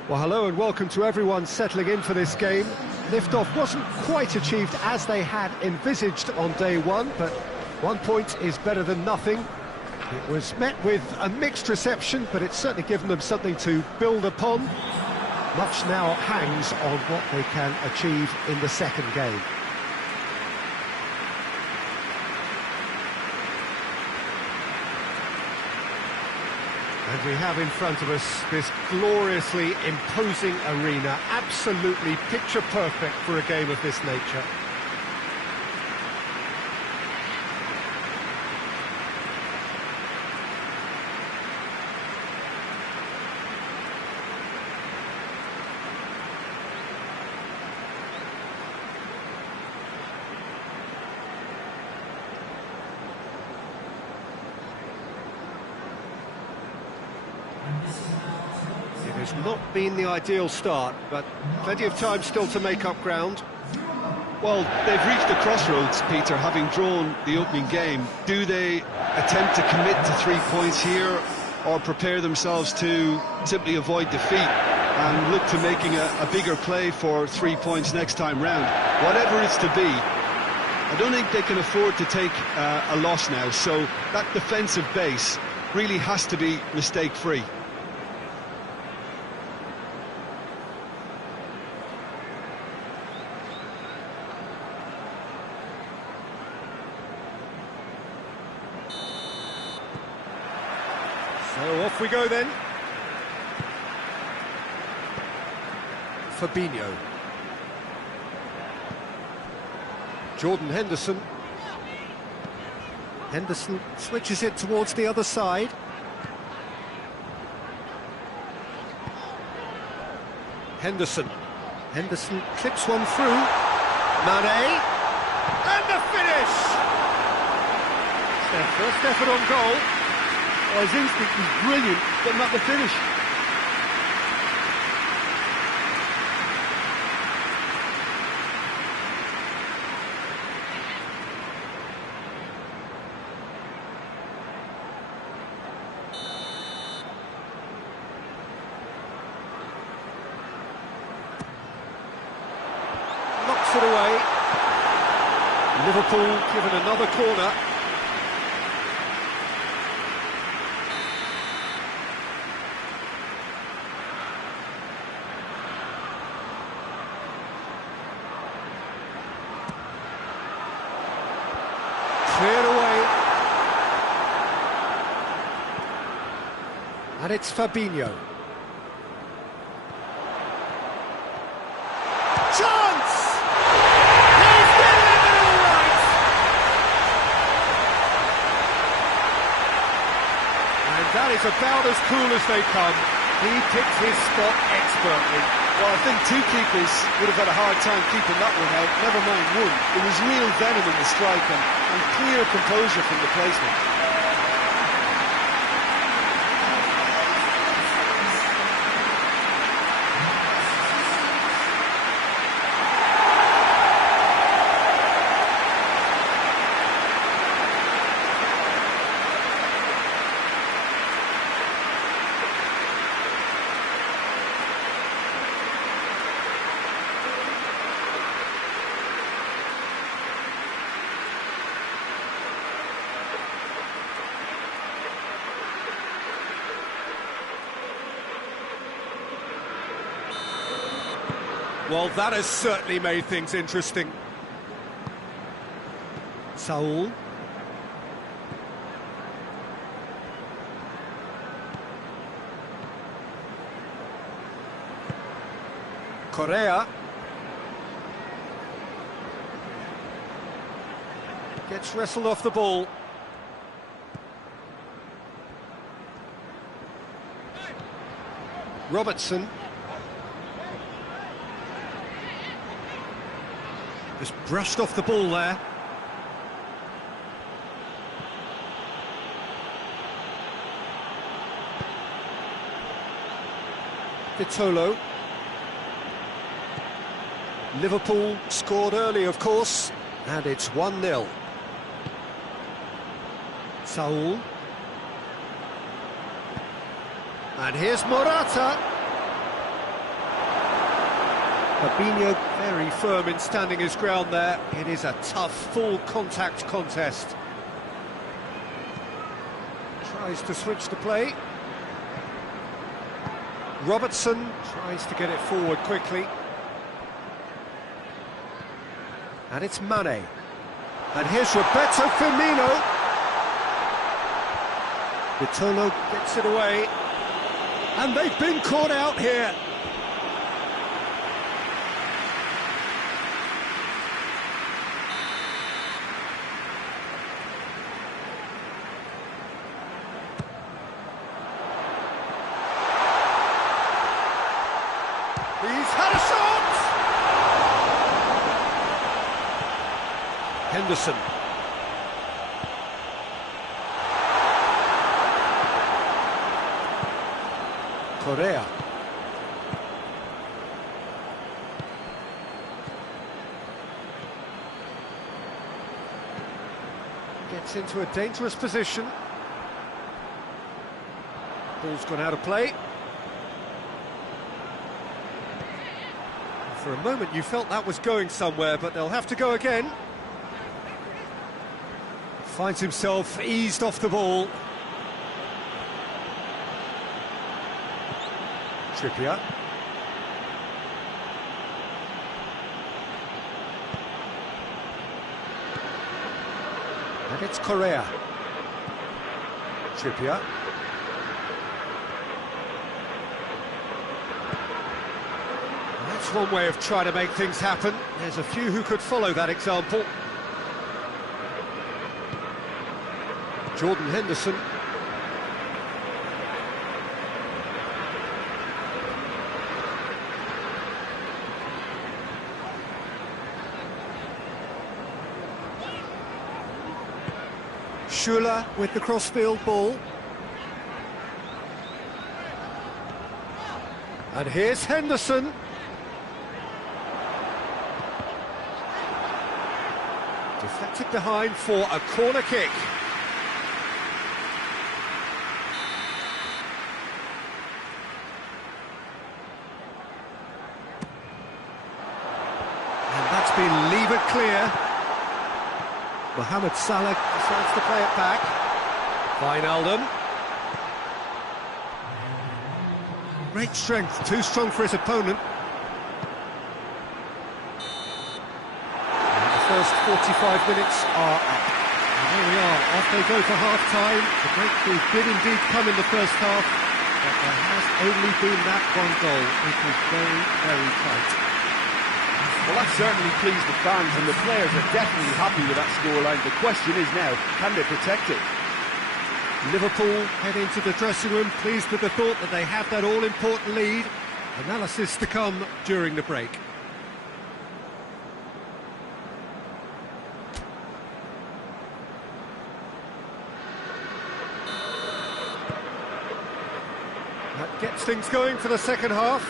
Well, hello and welcome to everyone settling in for this game. Liftoff wasn't quite achieved as they had envisaged on day one, but 1 point is better than nothing. It was met with a mixed reception, but it's certainly given them something to build upon. Much now hangs on what they can achieve in the second game. And we have in front of us this gloriously imposing arena, absolutely picture perfect for a game of this nature. It has not been the ideal start, but plenty of time still to make up ground. Well, they've reached the crossroads, Peter, having drawn the opening game. Do they attempt to commit to 3 points here, or prepare themselves to simply avoid defeat and look to making a bigger play for 3 points next time round? Whatever it's to be, I don't think they can afford to take a loss now, so that defensive base really has to be mistake-free. So off we go then. Fabinho. Jordan Henderson. Henderson switches it towards the other side. Henderson. Henderson clips one through. Mane. And the finish! It's their first effort on goal. Well, his instinct was brilliant, but not the finish. Knocks it away. Liverpool given another corner. Cleared away. And it's Fabinho. Chance! He's delivered all right! And that is about as cool as they come. He picked his spot expertly. Well, I think two keepers would have had a hard time keeping that one out, never mind one. There was real venom in the strike and clear composure from the placement. Well, that has certainly made things interesting. Saul. Correa. Gets wrestled off the ball. Robertson. Just brushed off the ball there. Vitolo. Liverpool scored early, of course, and it's 1-0. Saul. And here's Morata. Fabinho very firm in standing his ground there. It is a tough, full contact contest. Tries to switch the play. Robertson tries to get it forward quickly. And it's Mane. And here's Roberto Firmino. Vitolo gets it away. And they've been caught out here. He's had a shot! Henderson. Correa. Gets into a dangerous position. Ball's gone out of play. For a moment you felt that was going somewhere, but they'll have to go again. Finds himself eased off the ball. Trippier. And it's Correa. Trippier. That's one way of trying to make things happen. There's a few who could follow that example. Jordan Henderson. Schuller with the crossfield ball. And here's Henderson. Deflected behind for a corner kick. And that's been levered clear. Mohamed Salah decides to play it back. Wijnaldum. Great strength, too strong for his opponent. And the first 45 minutes are up. And here we are, off they go for half-time. The breakthrough did indeed come in the first half, but there has only been that one goal. It was very, very tight. Well, that certainly pleased the fans, and the players are definitely happy with that scoreline. The question is now, can they protect it? Liverpool head into the dressing room, pleased with the thought that they have that all-important lead. Analysis to come during the break. That gets things going for the second half.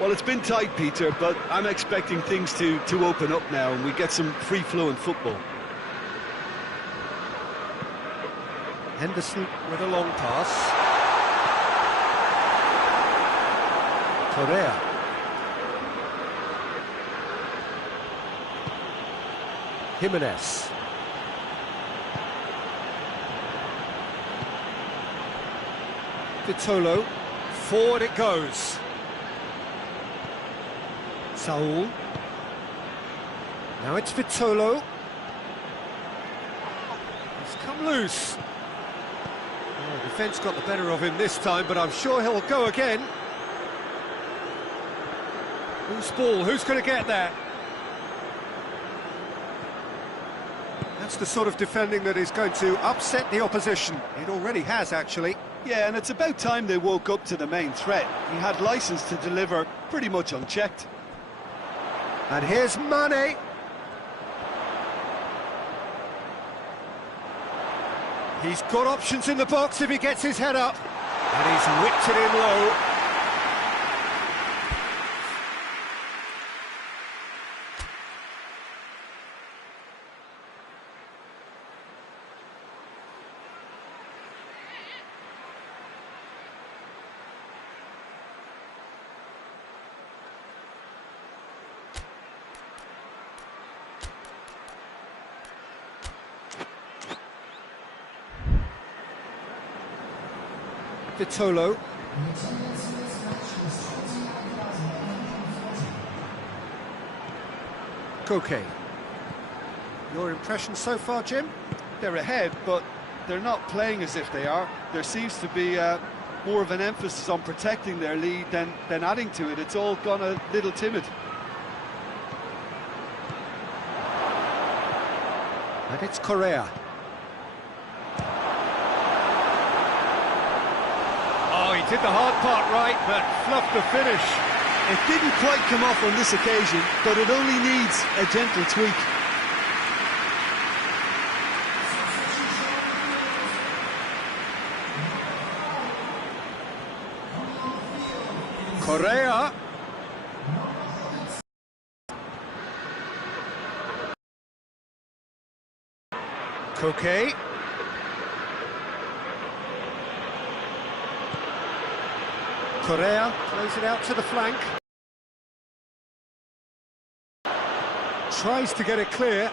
Well, it's been tight, Peter, but I'm expecting things to open up now and we get some free-flowing football. Henderson with a long pass. Correa. Jimenez. Vitolo. Forward it goes. Saul. Now it's Vitolo. He's come loose. Oh, defence got the better of him this time, but I'm sure he'll go again. Whose ball? Who's going to get that? That's the sort of defending that is going to upset the opposition. It already has, actually. Yeah, and it's about time they woke up to the main threat. He had licence to deliver pretty much unchecked. And here's Mane. He's got options in the box if he gets his head up. And he's whipped it in low. Vitolo. Koke. Your impression so far, Jim? They're ahead, but they're not playing as if they are. There seems to be more of an emphasis on protecting their lead than adding to it. It's all gone a little timid. And it's Correa. Oh, he did the hard part right, but fluffed the finish. It didn't quite come off on this occasion, but it only needs a gentle tweak. Correa. Koke. Correa plays it out to the flank. Tries to get it clear.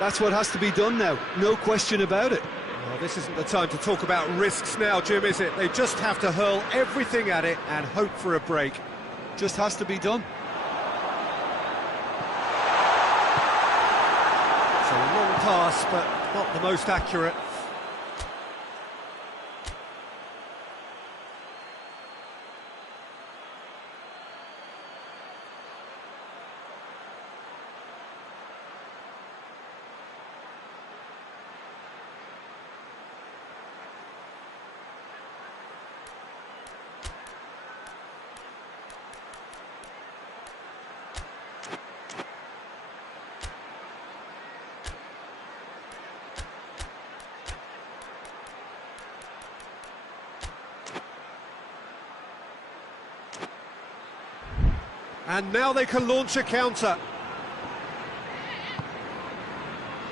That's what has to be done now, no question about it. Well, this isn't the time to talk about risks now, Jim, is it? They just have to hurl everything at it and hope for a break. Just has to be done. It's a long pass, but not the most accurate. And now they can launch a counter.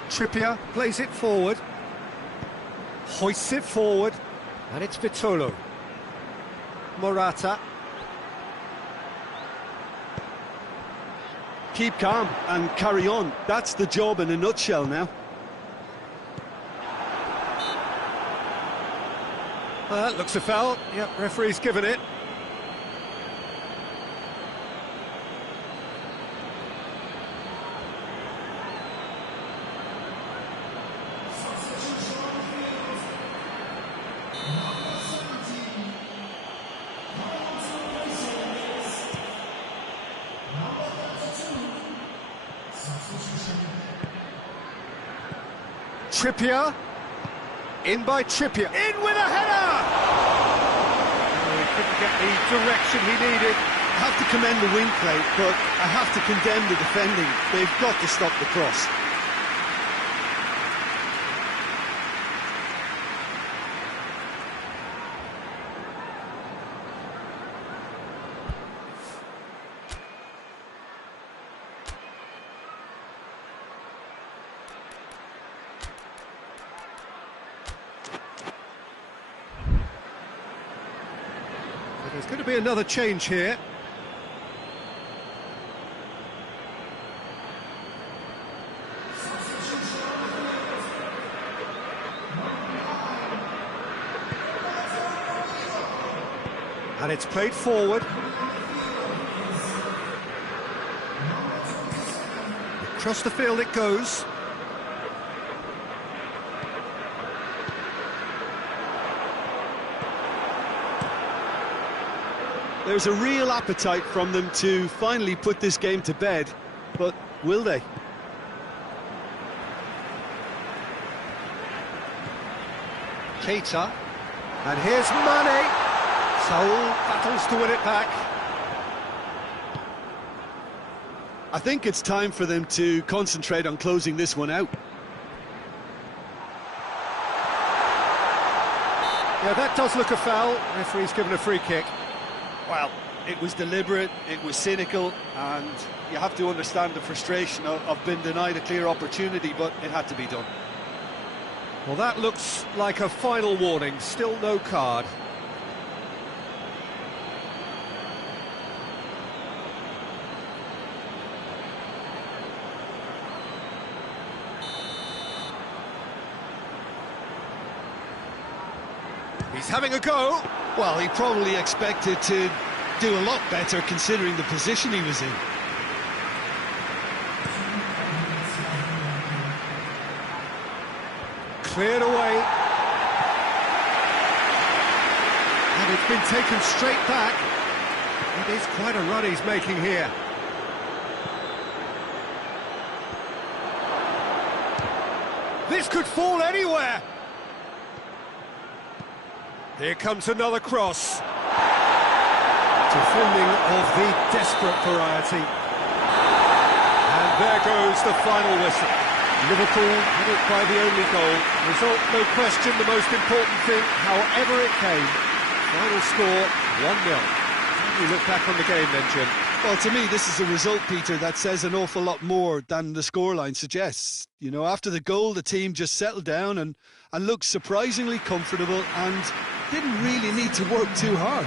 Trippier plays it forward. Hoists it forward. And it's Vitolo. Morata. Keep calm and carry on. That's the job in a nutshell now. That looks a foul. Yep, referee's given it. Trippier, in by Trippier, in with a header! Oh, he couldn't get the direction he needed. I have to commend the wing play, but I have to condemn the defending. They've got to stop the cross. There's going to be another change here. And it's played forward. Across the field it goes. There's a real appetite from them to finally put this game to bed, but will they? Keita, and here's Mane. Saul battles to win it back. I think it's time for them to concentrate on closing this one out. Yeah, that does look a foul. Referee's given a free kick. Well, it was deliberate, it was cynical, and you have to understand the frustration of being denied a clear opportunity, but it had to be done. Well, that looks like a final warning. Still no card. He's having a go. Well, he probably expected to do a lot better considering the position he was in. Cleared away. And it's been taken straight back. It is quite a run he's making here. This could fall anywhere. Here comes another cross. Defending of the desperate variety. And there goes the final whistle. Liverpool had it by the only goal. Result, no question, the most important thing, however it came. Final score, 1-0. How do you look back on the game then, Jim? Well, to me, this is a result, Peter, that says an awful lot more than the scoreline suggests. You know, after the goal, the team just settled down and looked surprisingly comfortable and didn't really need to work too hard.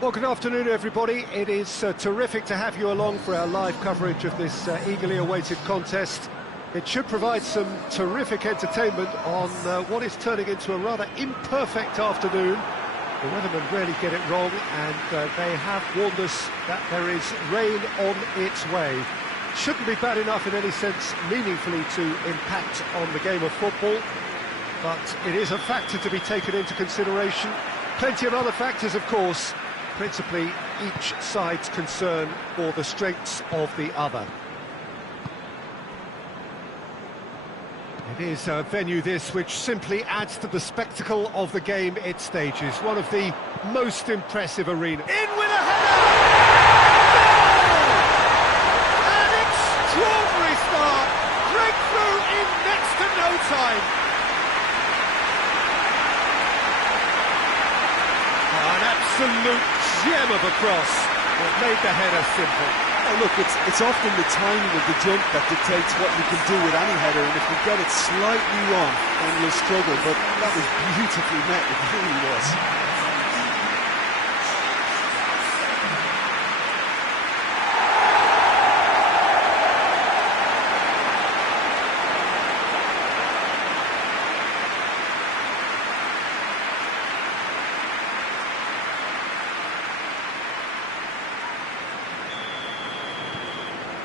Well, good afternoon, everybody. It is terrific to have you along for our live coverage of this eagerly awaited contest. It should provide some terrific entertainment on what is turning into a rather imperfect afternoon. The weathermen rarely get it wrong, and they have warned us that there is rain on its way. Shouldn't be bad enough in any sense meaningfully to impact on the game of football, but it is a factor to be taken into consideration. Plenty of other factors, of course, principally each side's concern for the strengths of the other. It is a venue, this, which simply adds to the spectacle of the game it stages. One of the most impressive arenas. In with a header! Goal! An extraordinary start! Breakthrough in next to no time! An absolute gem of a cross that made the header simple. Oh, look, it's often the timing of the jump that dictates what you can do with any header, and if you get it slightly wrong, then you'll struggle, but that was beautifully met, it really was.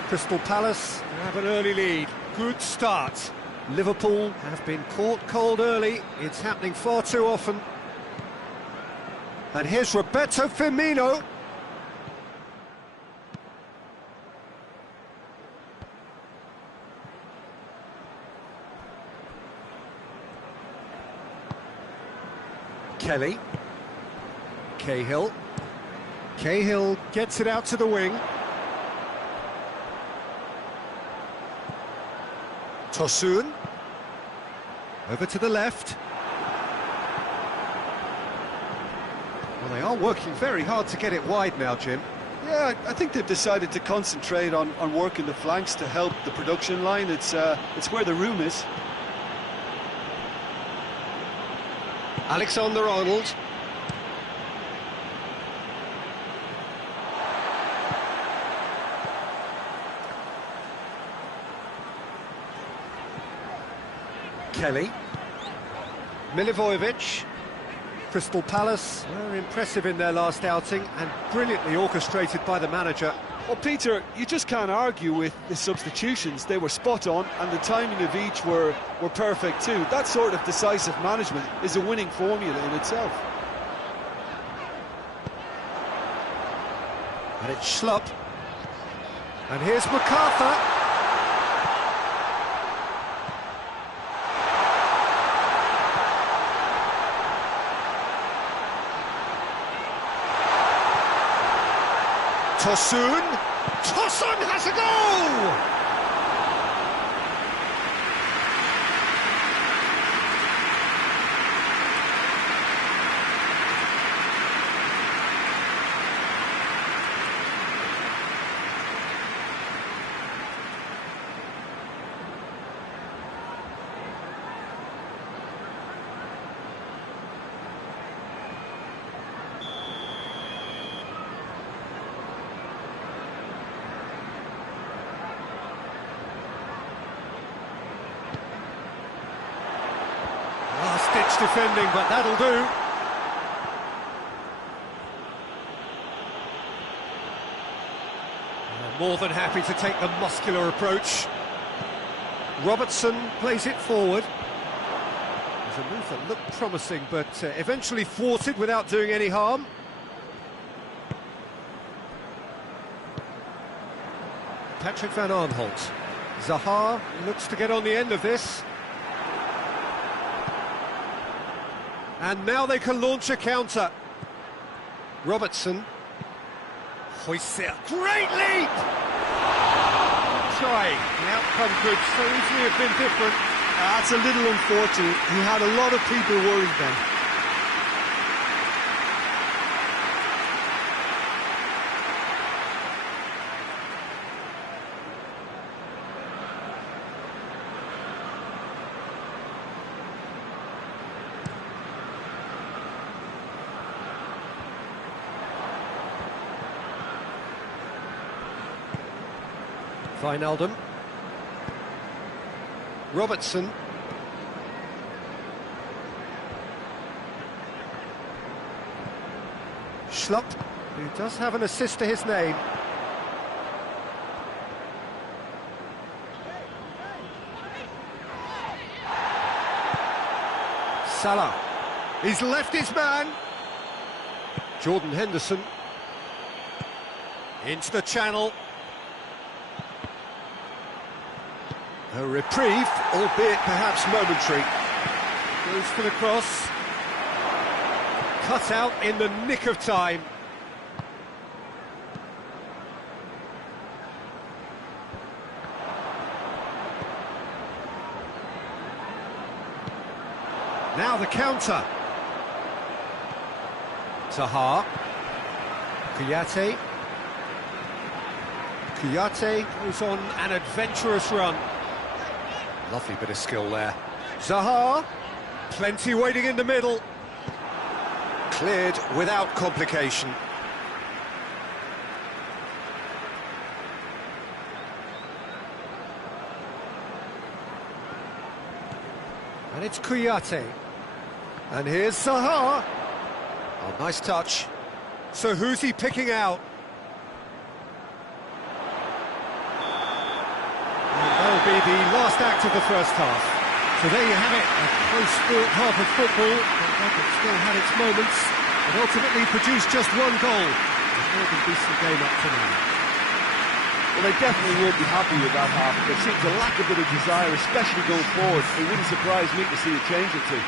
Crystal Palace have an early lead. Good start. Liverpool have been caught cold early. It's happening far too often. And here's Roberto Firmino. Kelly. Cahill. Cahill gets it out to the wing. Tosun. Over to the left. Well, they are working very hard to get it wide now, Jim. Yeah, I think they've decided to concentrate on working the flanks to help the production line. It's where the room is. Alexander-Arnold. Kelly. Milivojevic. Crystal Palace were impressive in their last outing and brilliantly orchestrated by the manager. Well, Peter, you just can't argue with the substitutions. They were spot on, and the timing of each were perfect too. That sort of decisive management is a winning formula in itself. And it's Schlupp. And here's MacArthur. Tosun. Tosun has a goal! Last-ditch defending, but that'll do. More than happy to take the muscular approach. Robertson plays it forward. There's a move that looked promising, but eventually thwarted without doing any harm. Patrick van Aanholt. Zaha looks to get on the end of this. And now they can launch a counter. Robertson. Hoyser. Great leap! Trying. The outcome could so easily have been different. That's a little unfortunate. He had a lot of people worried then. Wijnaldum. Robertson. Schlupp, who does have an assist to his name. Salah. He's left his man. Jordan Henderson. Into the channel. A reprieve, albeit perhaps momentary. Goes for the cross. Cut out in the nick of time. Now the counter. Zaha. Kouyaté. Kouyaté goes on an adventurous run. Lovely bit of skill there. Zaha, plenty waiting in the middle. Cleared without complication. And it's Kouyaté. And here's Zaha. Oh, nice touch. So who's he picking out? That'll be the last first act of the first half. So there you have it, a close-fought half of football, but it still had its moments, and ultimately produced just one goal. A more than decent game up to now. Well, they definitely won't be happy with that half. They seem to lack a bit of desire, especially going forward. It wouldn't surprise me to see a change or two.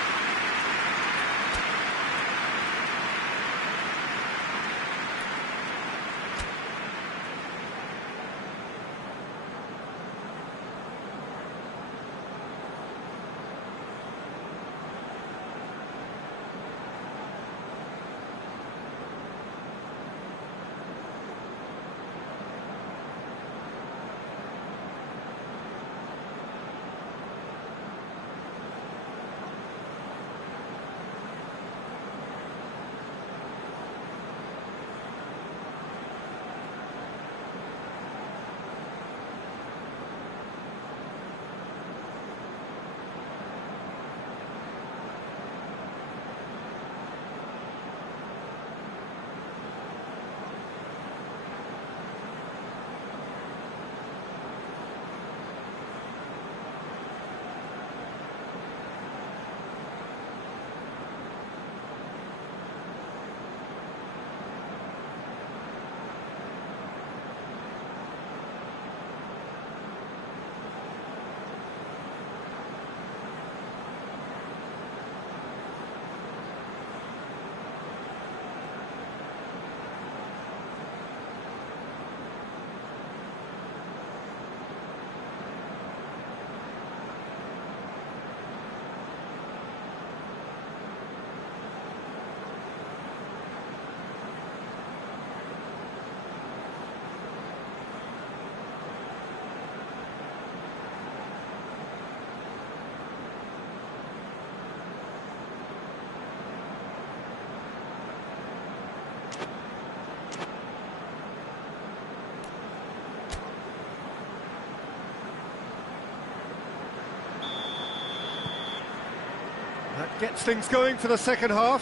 That gets things going for the second half.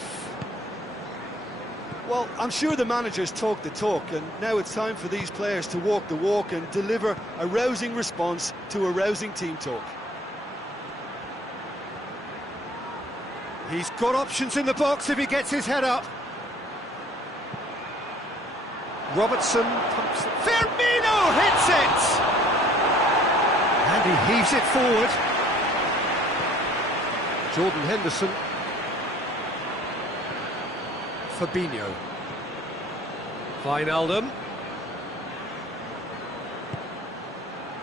Well, I'm sure the managers talk the talk, and now it's time for these players to walk the walk and deliver a rousing response to a rousing team talk. He's got options in the box if he gets his head up. Robertson pumps it. Firmino hits it! And he heaves it forward. Jordan Henderson. Fabinho. Wijnaldum.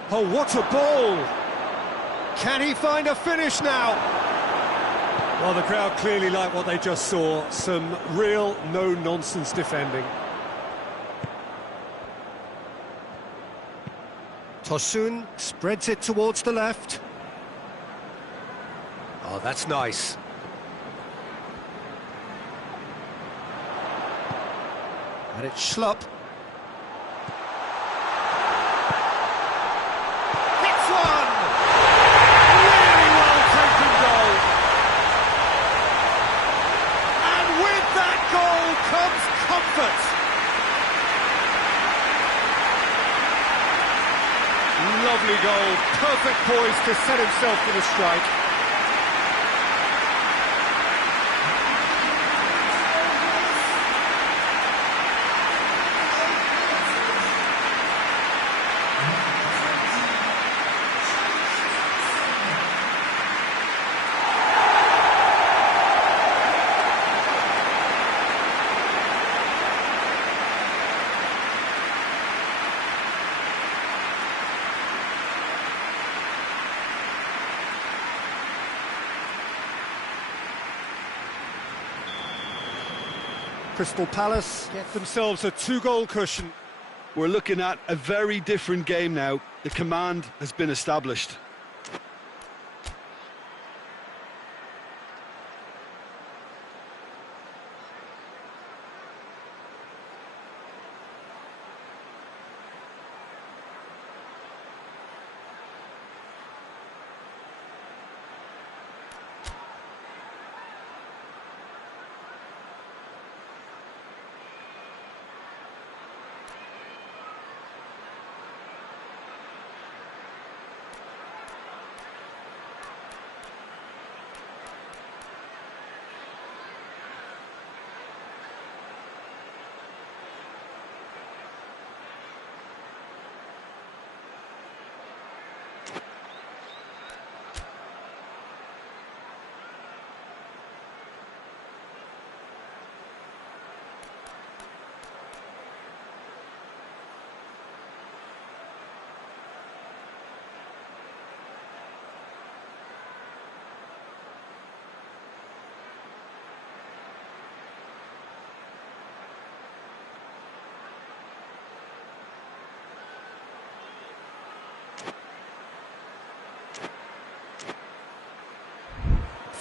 Oh, what a ball! Can he find a finish now? Well, the crowd clearly like what they just saw. Some real no-nonsense defending. Tosun spreads it towards the left. Oh, that's nice. And it's Schlupp. Hits one! Really well taken goal. And with that goal comes comfort. Lovely goal, perfect poise to set himself for the strike. Crystal Palace get themselves a two-goal cushion. We're looking at a very different game now. The command has been established.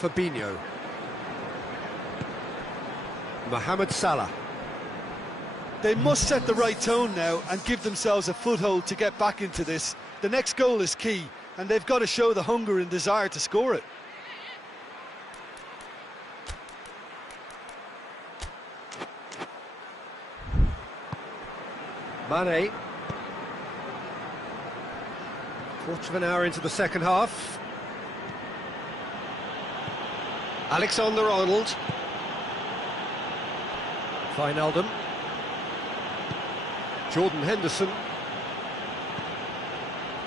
Fabinho. Mohamed Salah. They must set the right tone now and give themselves a foothold to get back into this. The next goal is key, and they've got to show the hunger and desire to score it. Mane. Quarter of an hour into the second half. Alexander-Arnold. Wijnaldum. Jordan Henderson.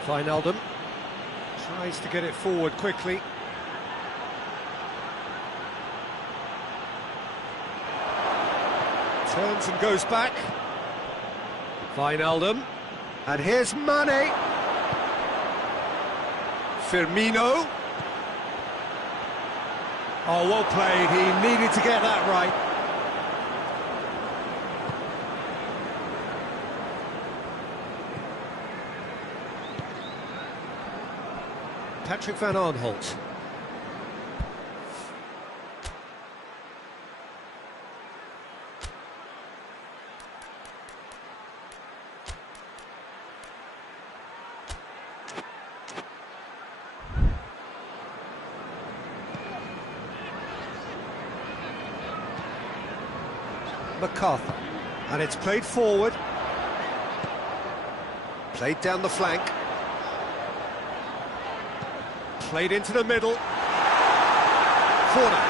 Wijnaldum tries to get it forward quickly. Turns and goes back. Wijnaldum. And here's Mane. Firmino. Oh, well played. He needed to get that right. Patrick van Aanholt. MacArthur. And it's played forward. Played down the flank. Played into the middle. Corner.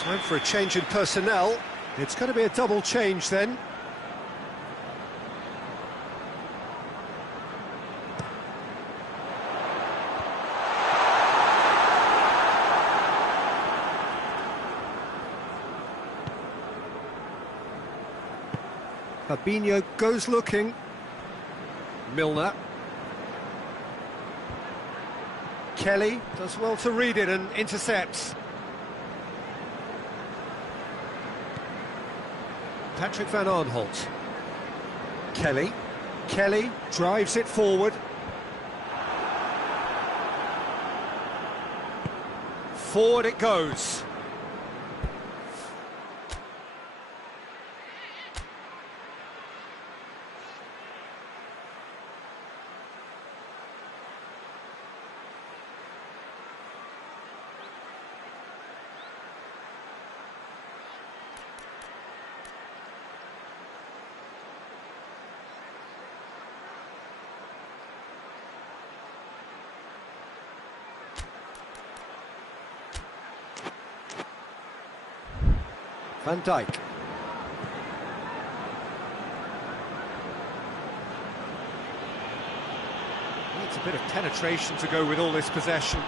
Time for a change in personnel. It's going to be a double change then. Fabinho goes looking. Milner. Kelly does well to read it and intercepts. Patrick van Aanholt. Kelly. Kelly drives it forward. Forward it goes. Van Dijk. Needs a bit of penetration to go with all this possession.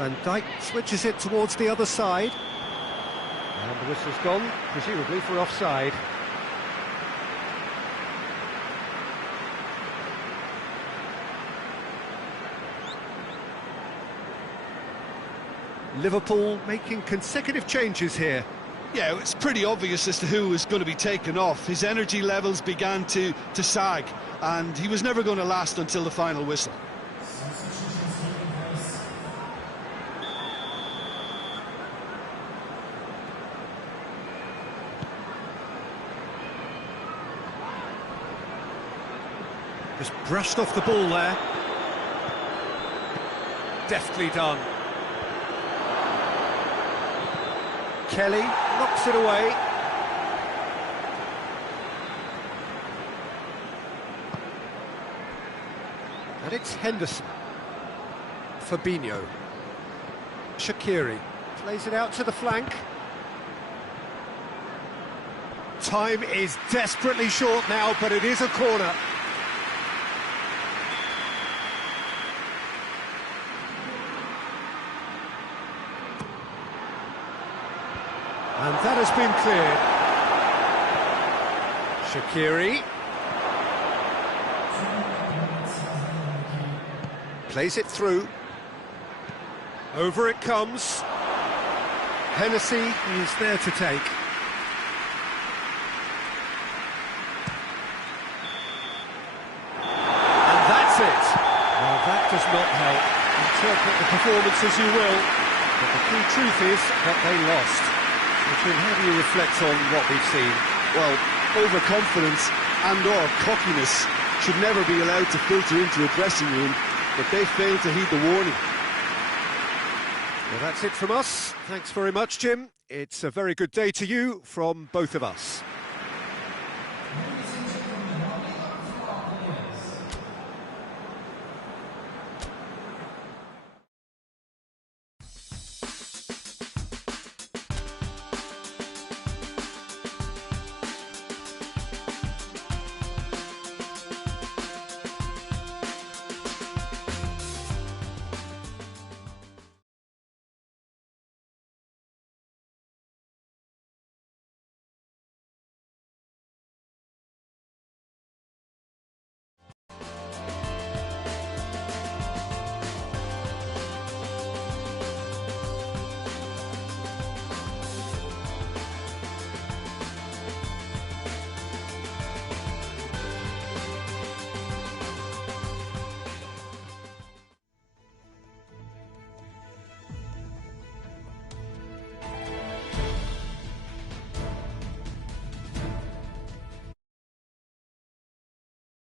Van Dijk switches it towards the other side. And the whistle's gone, presumably for offside. Liverpool making consecutive changes here. Yeah, it's pretty obvious as to who was going to be taken off. His energy levels began to sag, and he was never going to last until the final whistle. Just brushed off the ball there. Deftly done. Kelly knocks it away. And it's Henderson. Fabinho. Shaqiri plays it out to the flank. Time is desperately short now, but it is a corner. And that has been cleared. Shaqiri plays it through. Over it comes. Hennessy is there to take. And that's it. Well, that does not help. Interpret the performance as you will, but the key truth is that they lost. Jim, how do you reflect on what we've seen? Well, overconfidence and/or cockiness should never be allowed to filter into a dressing room, but they failed to heed the warning. Well, that's it from us. Thanks very much, Jim. It's a very good day to you from both of us.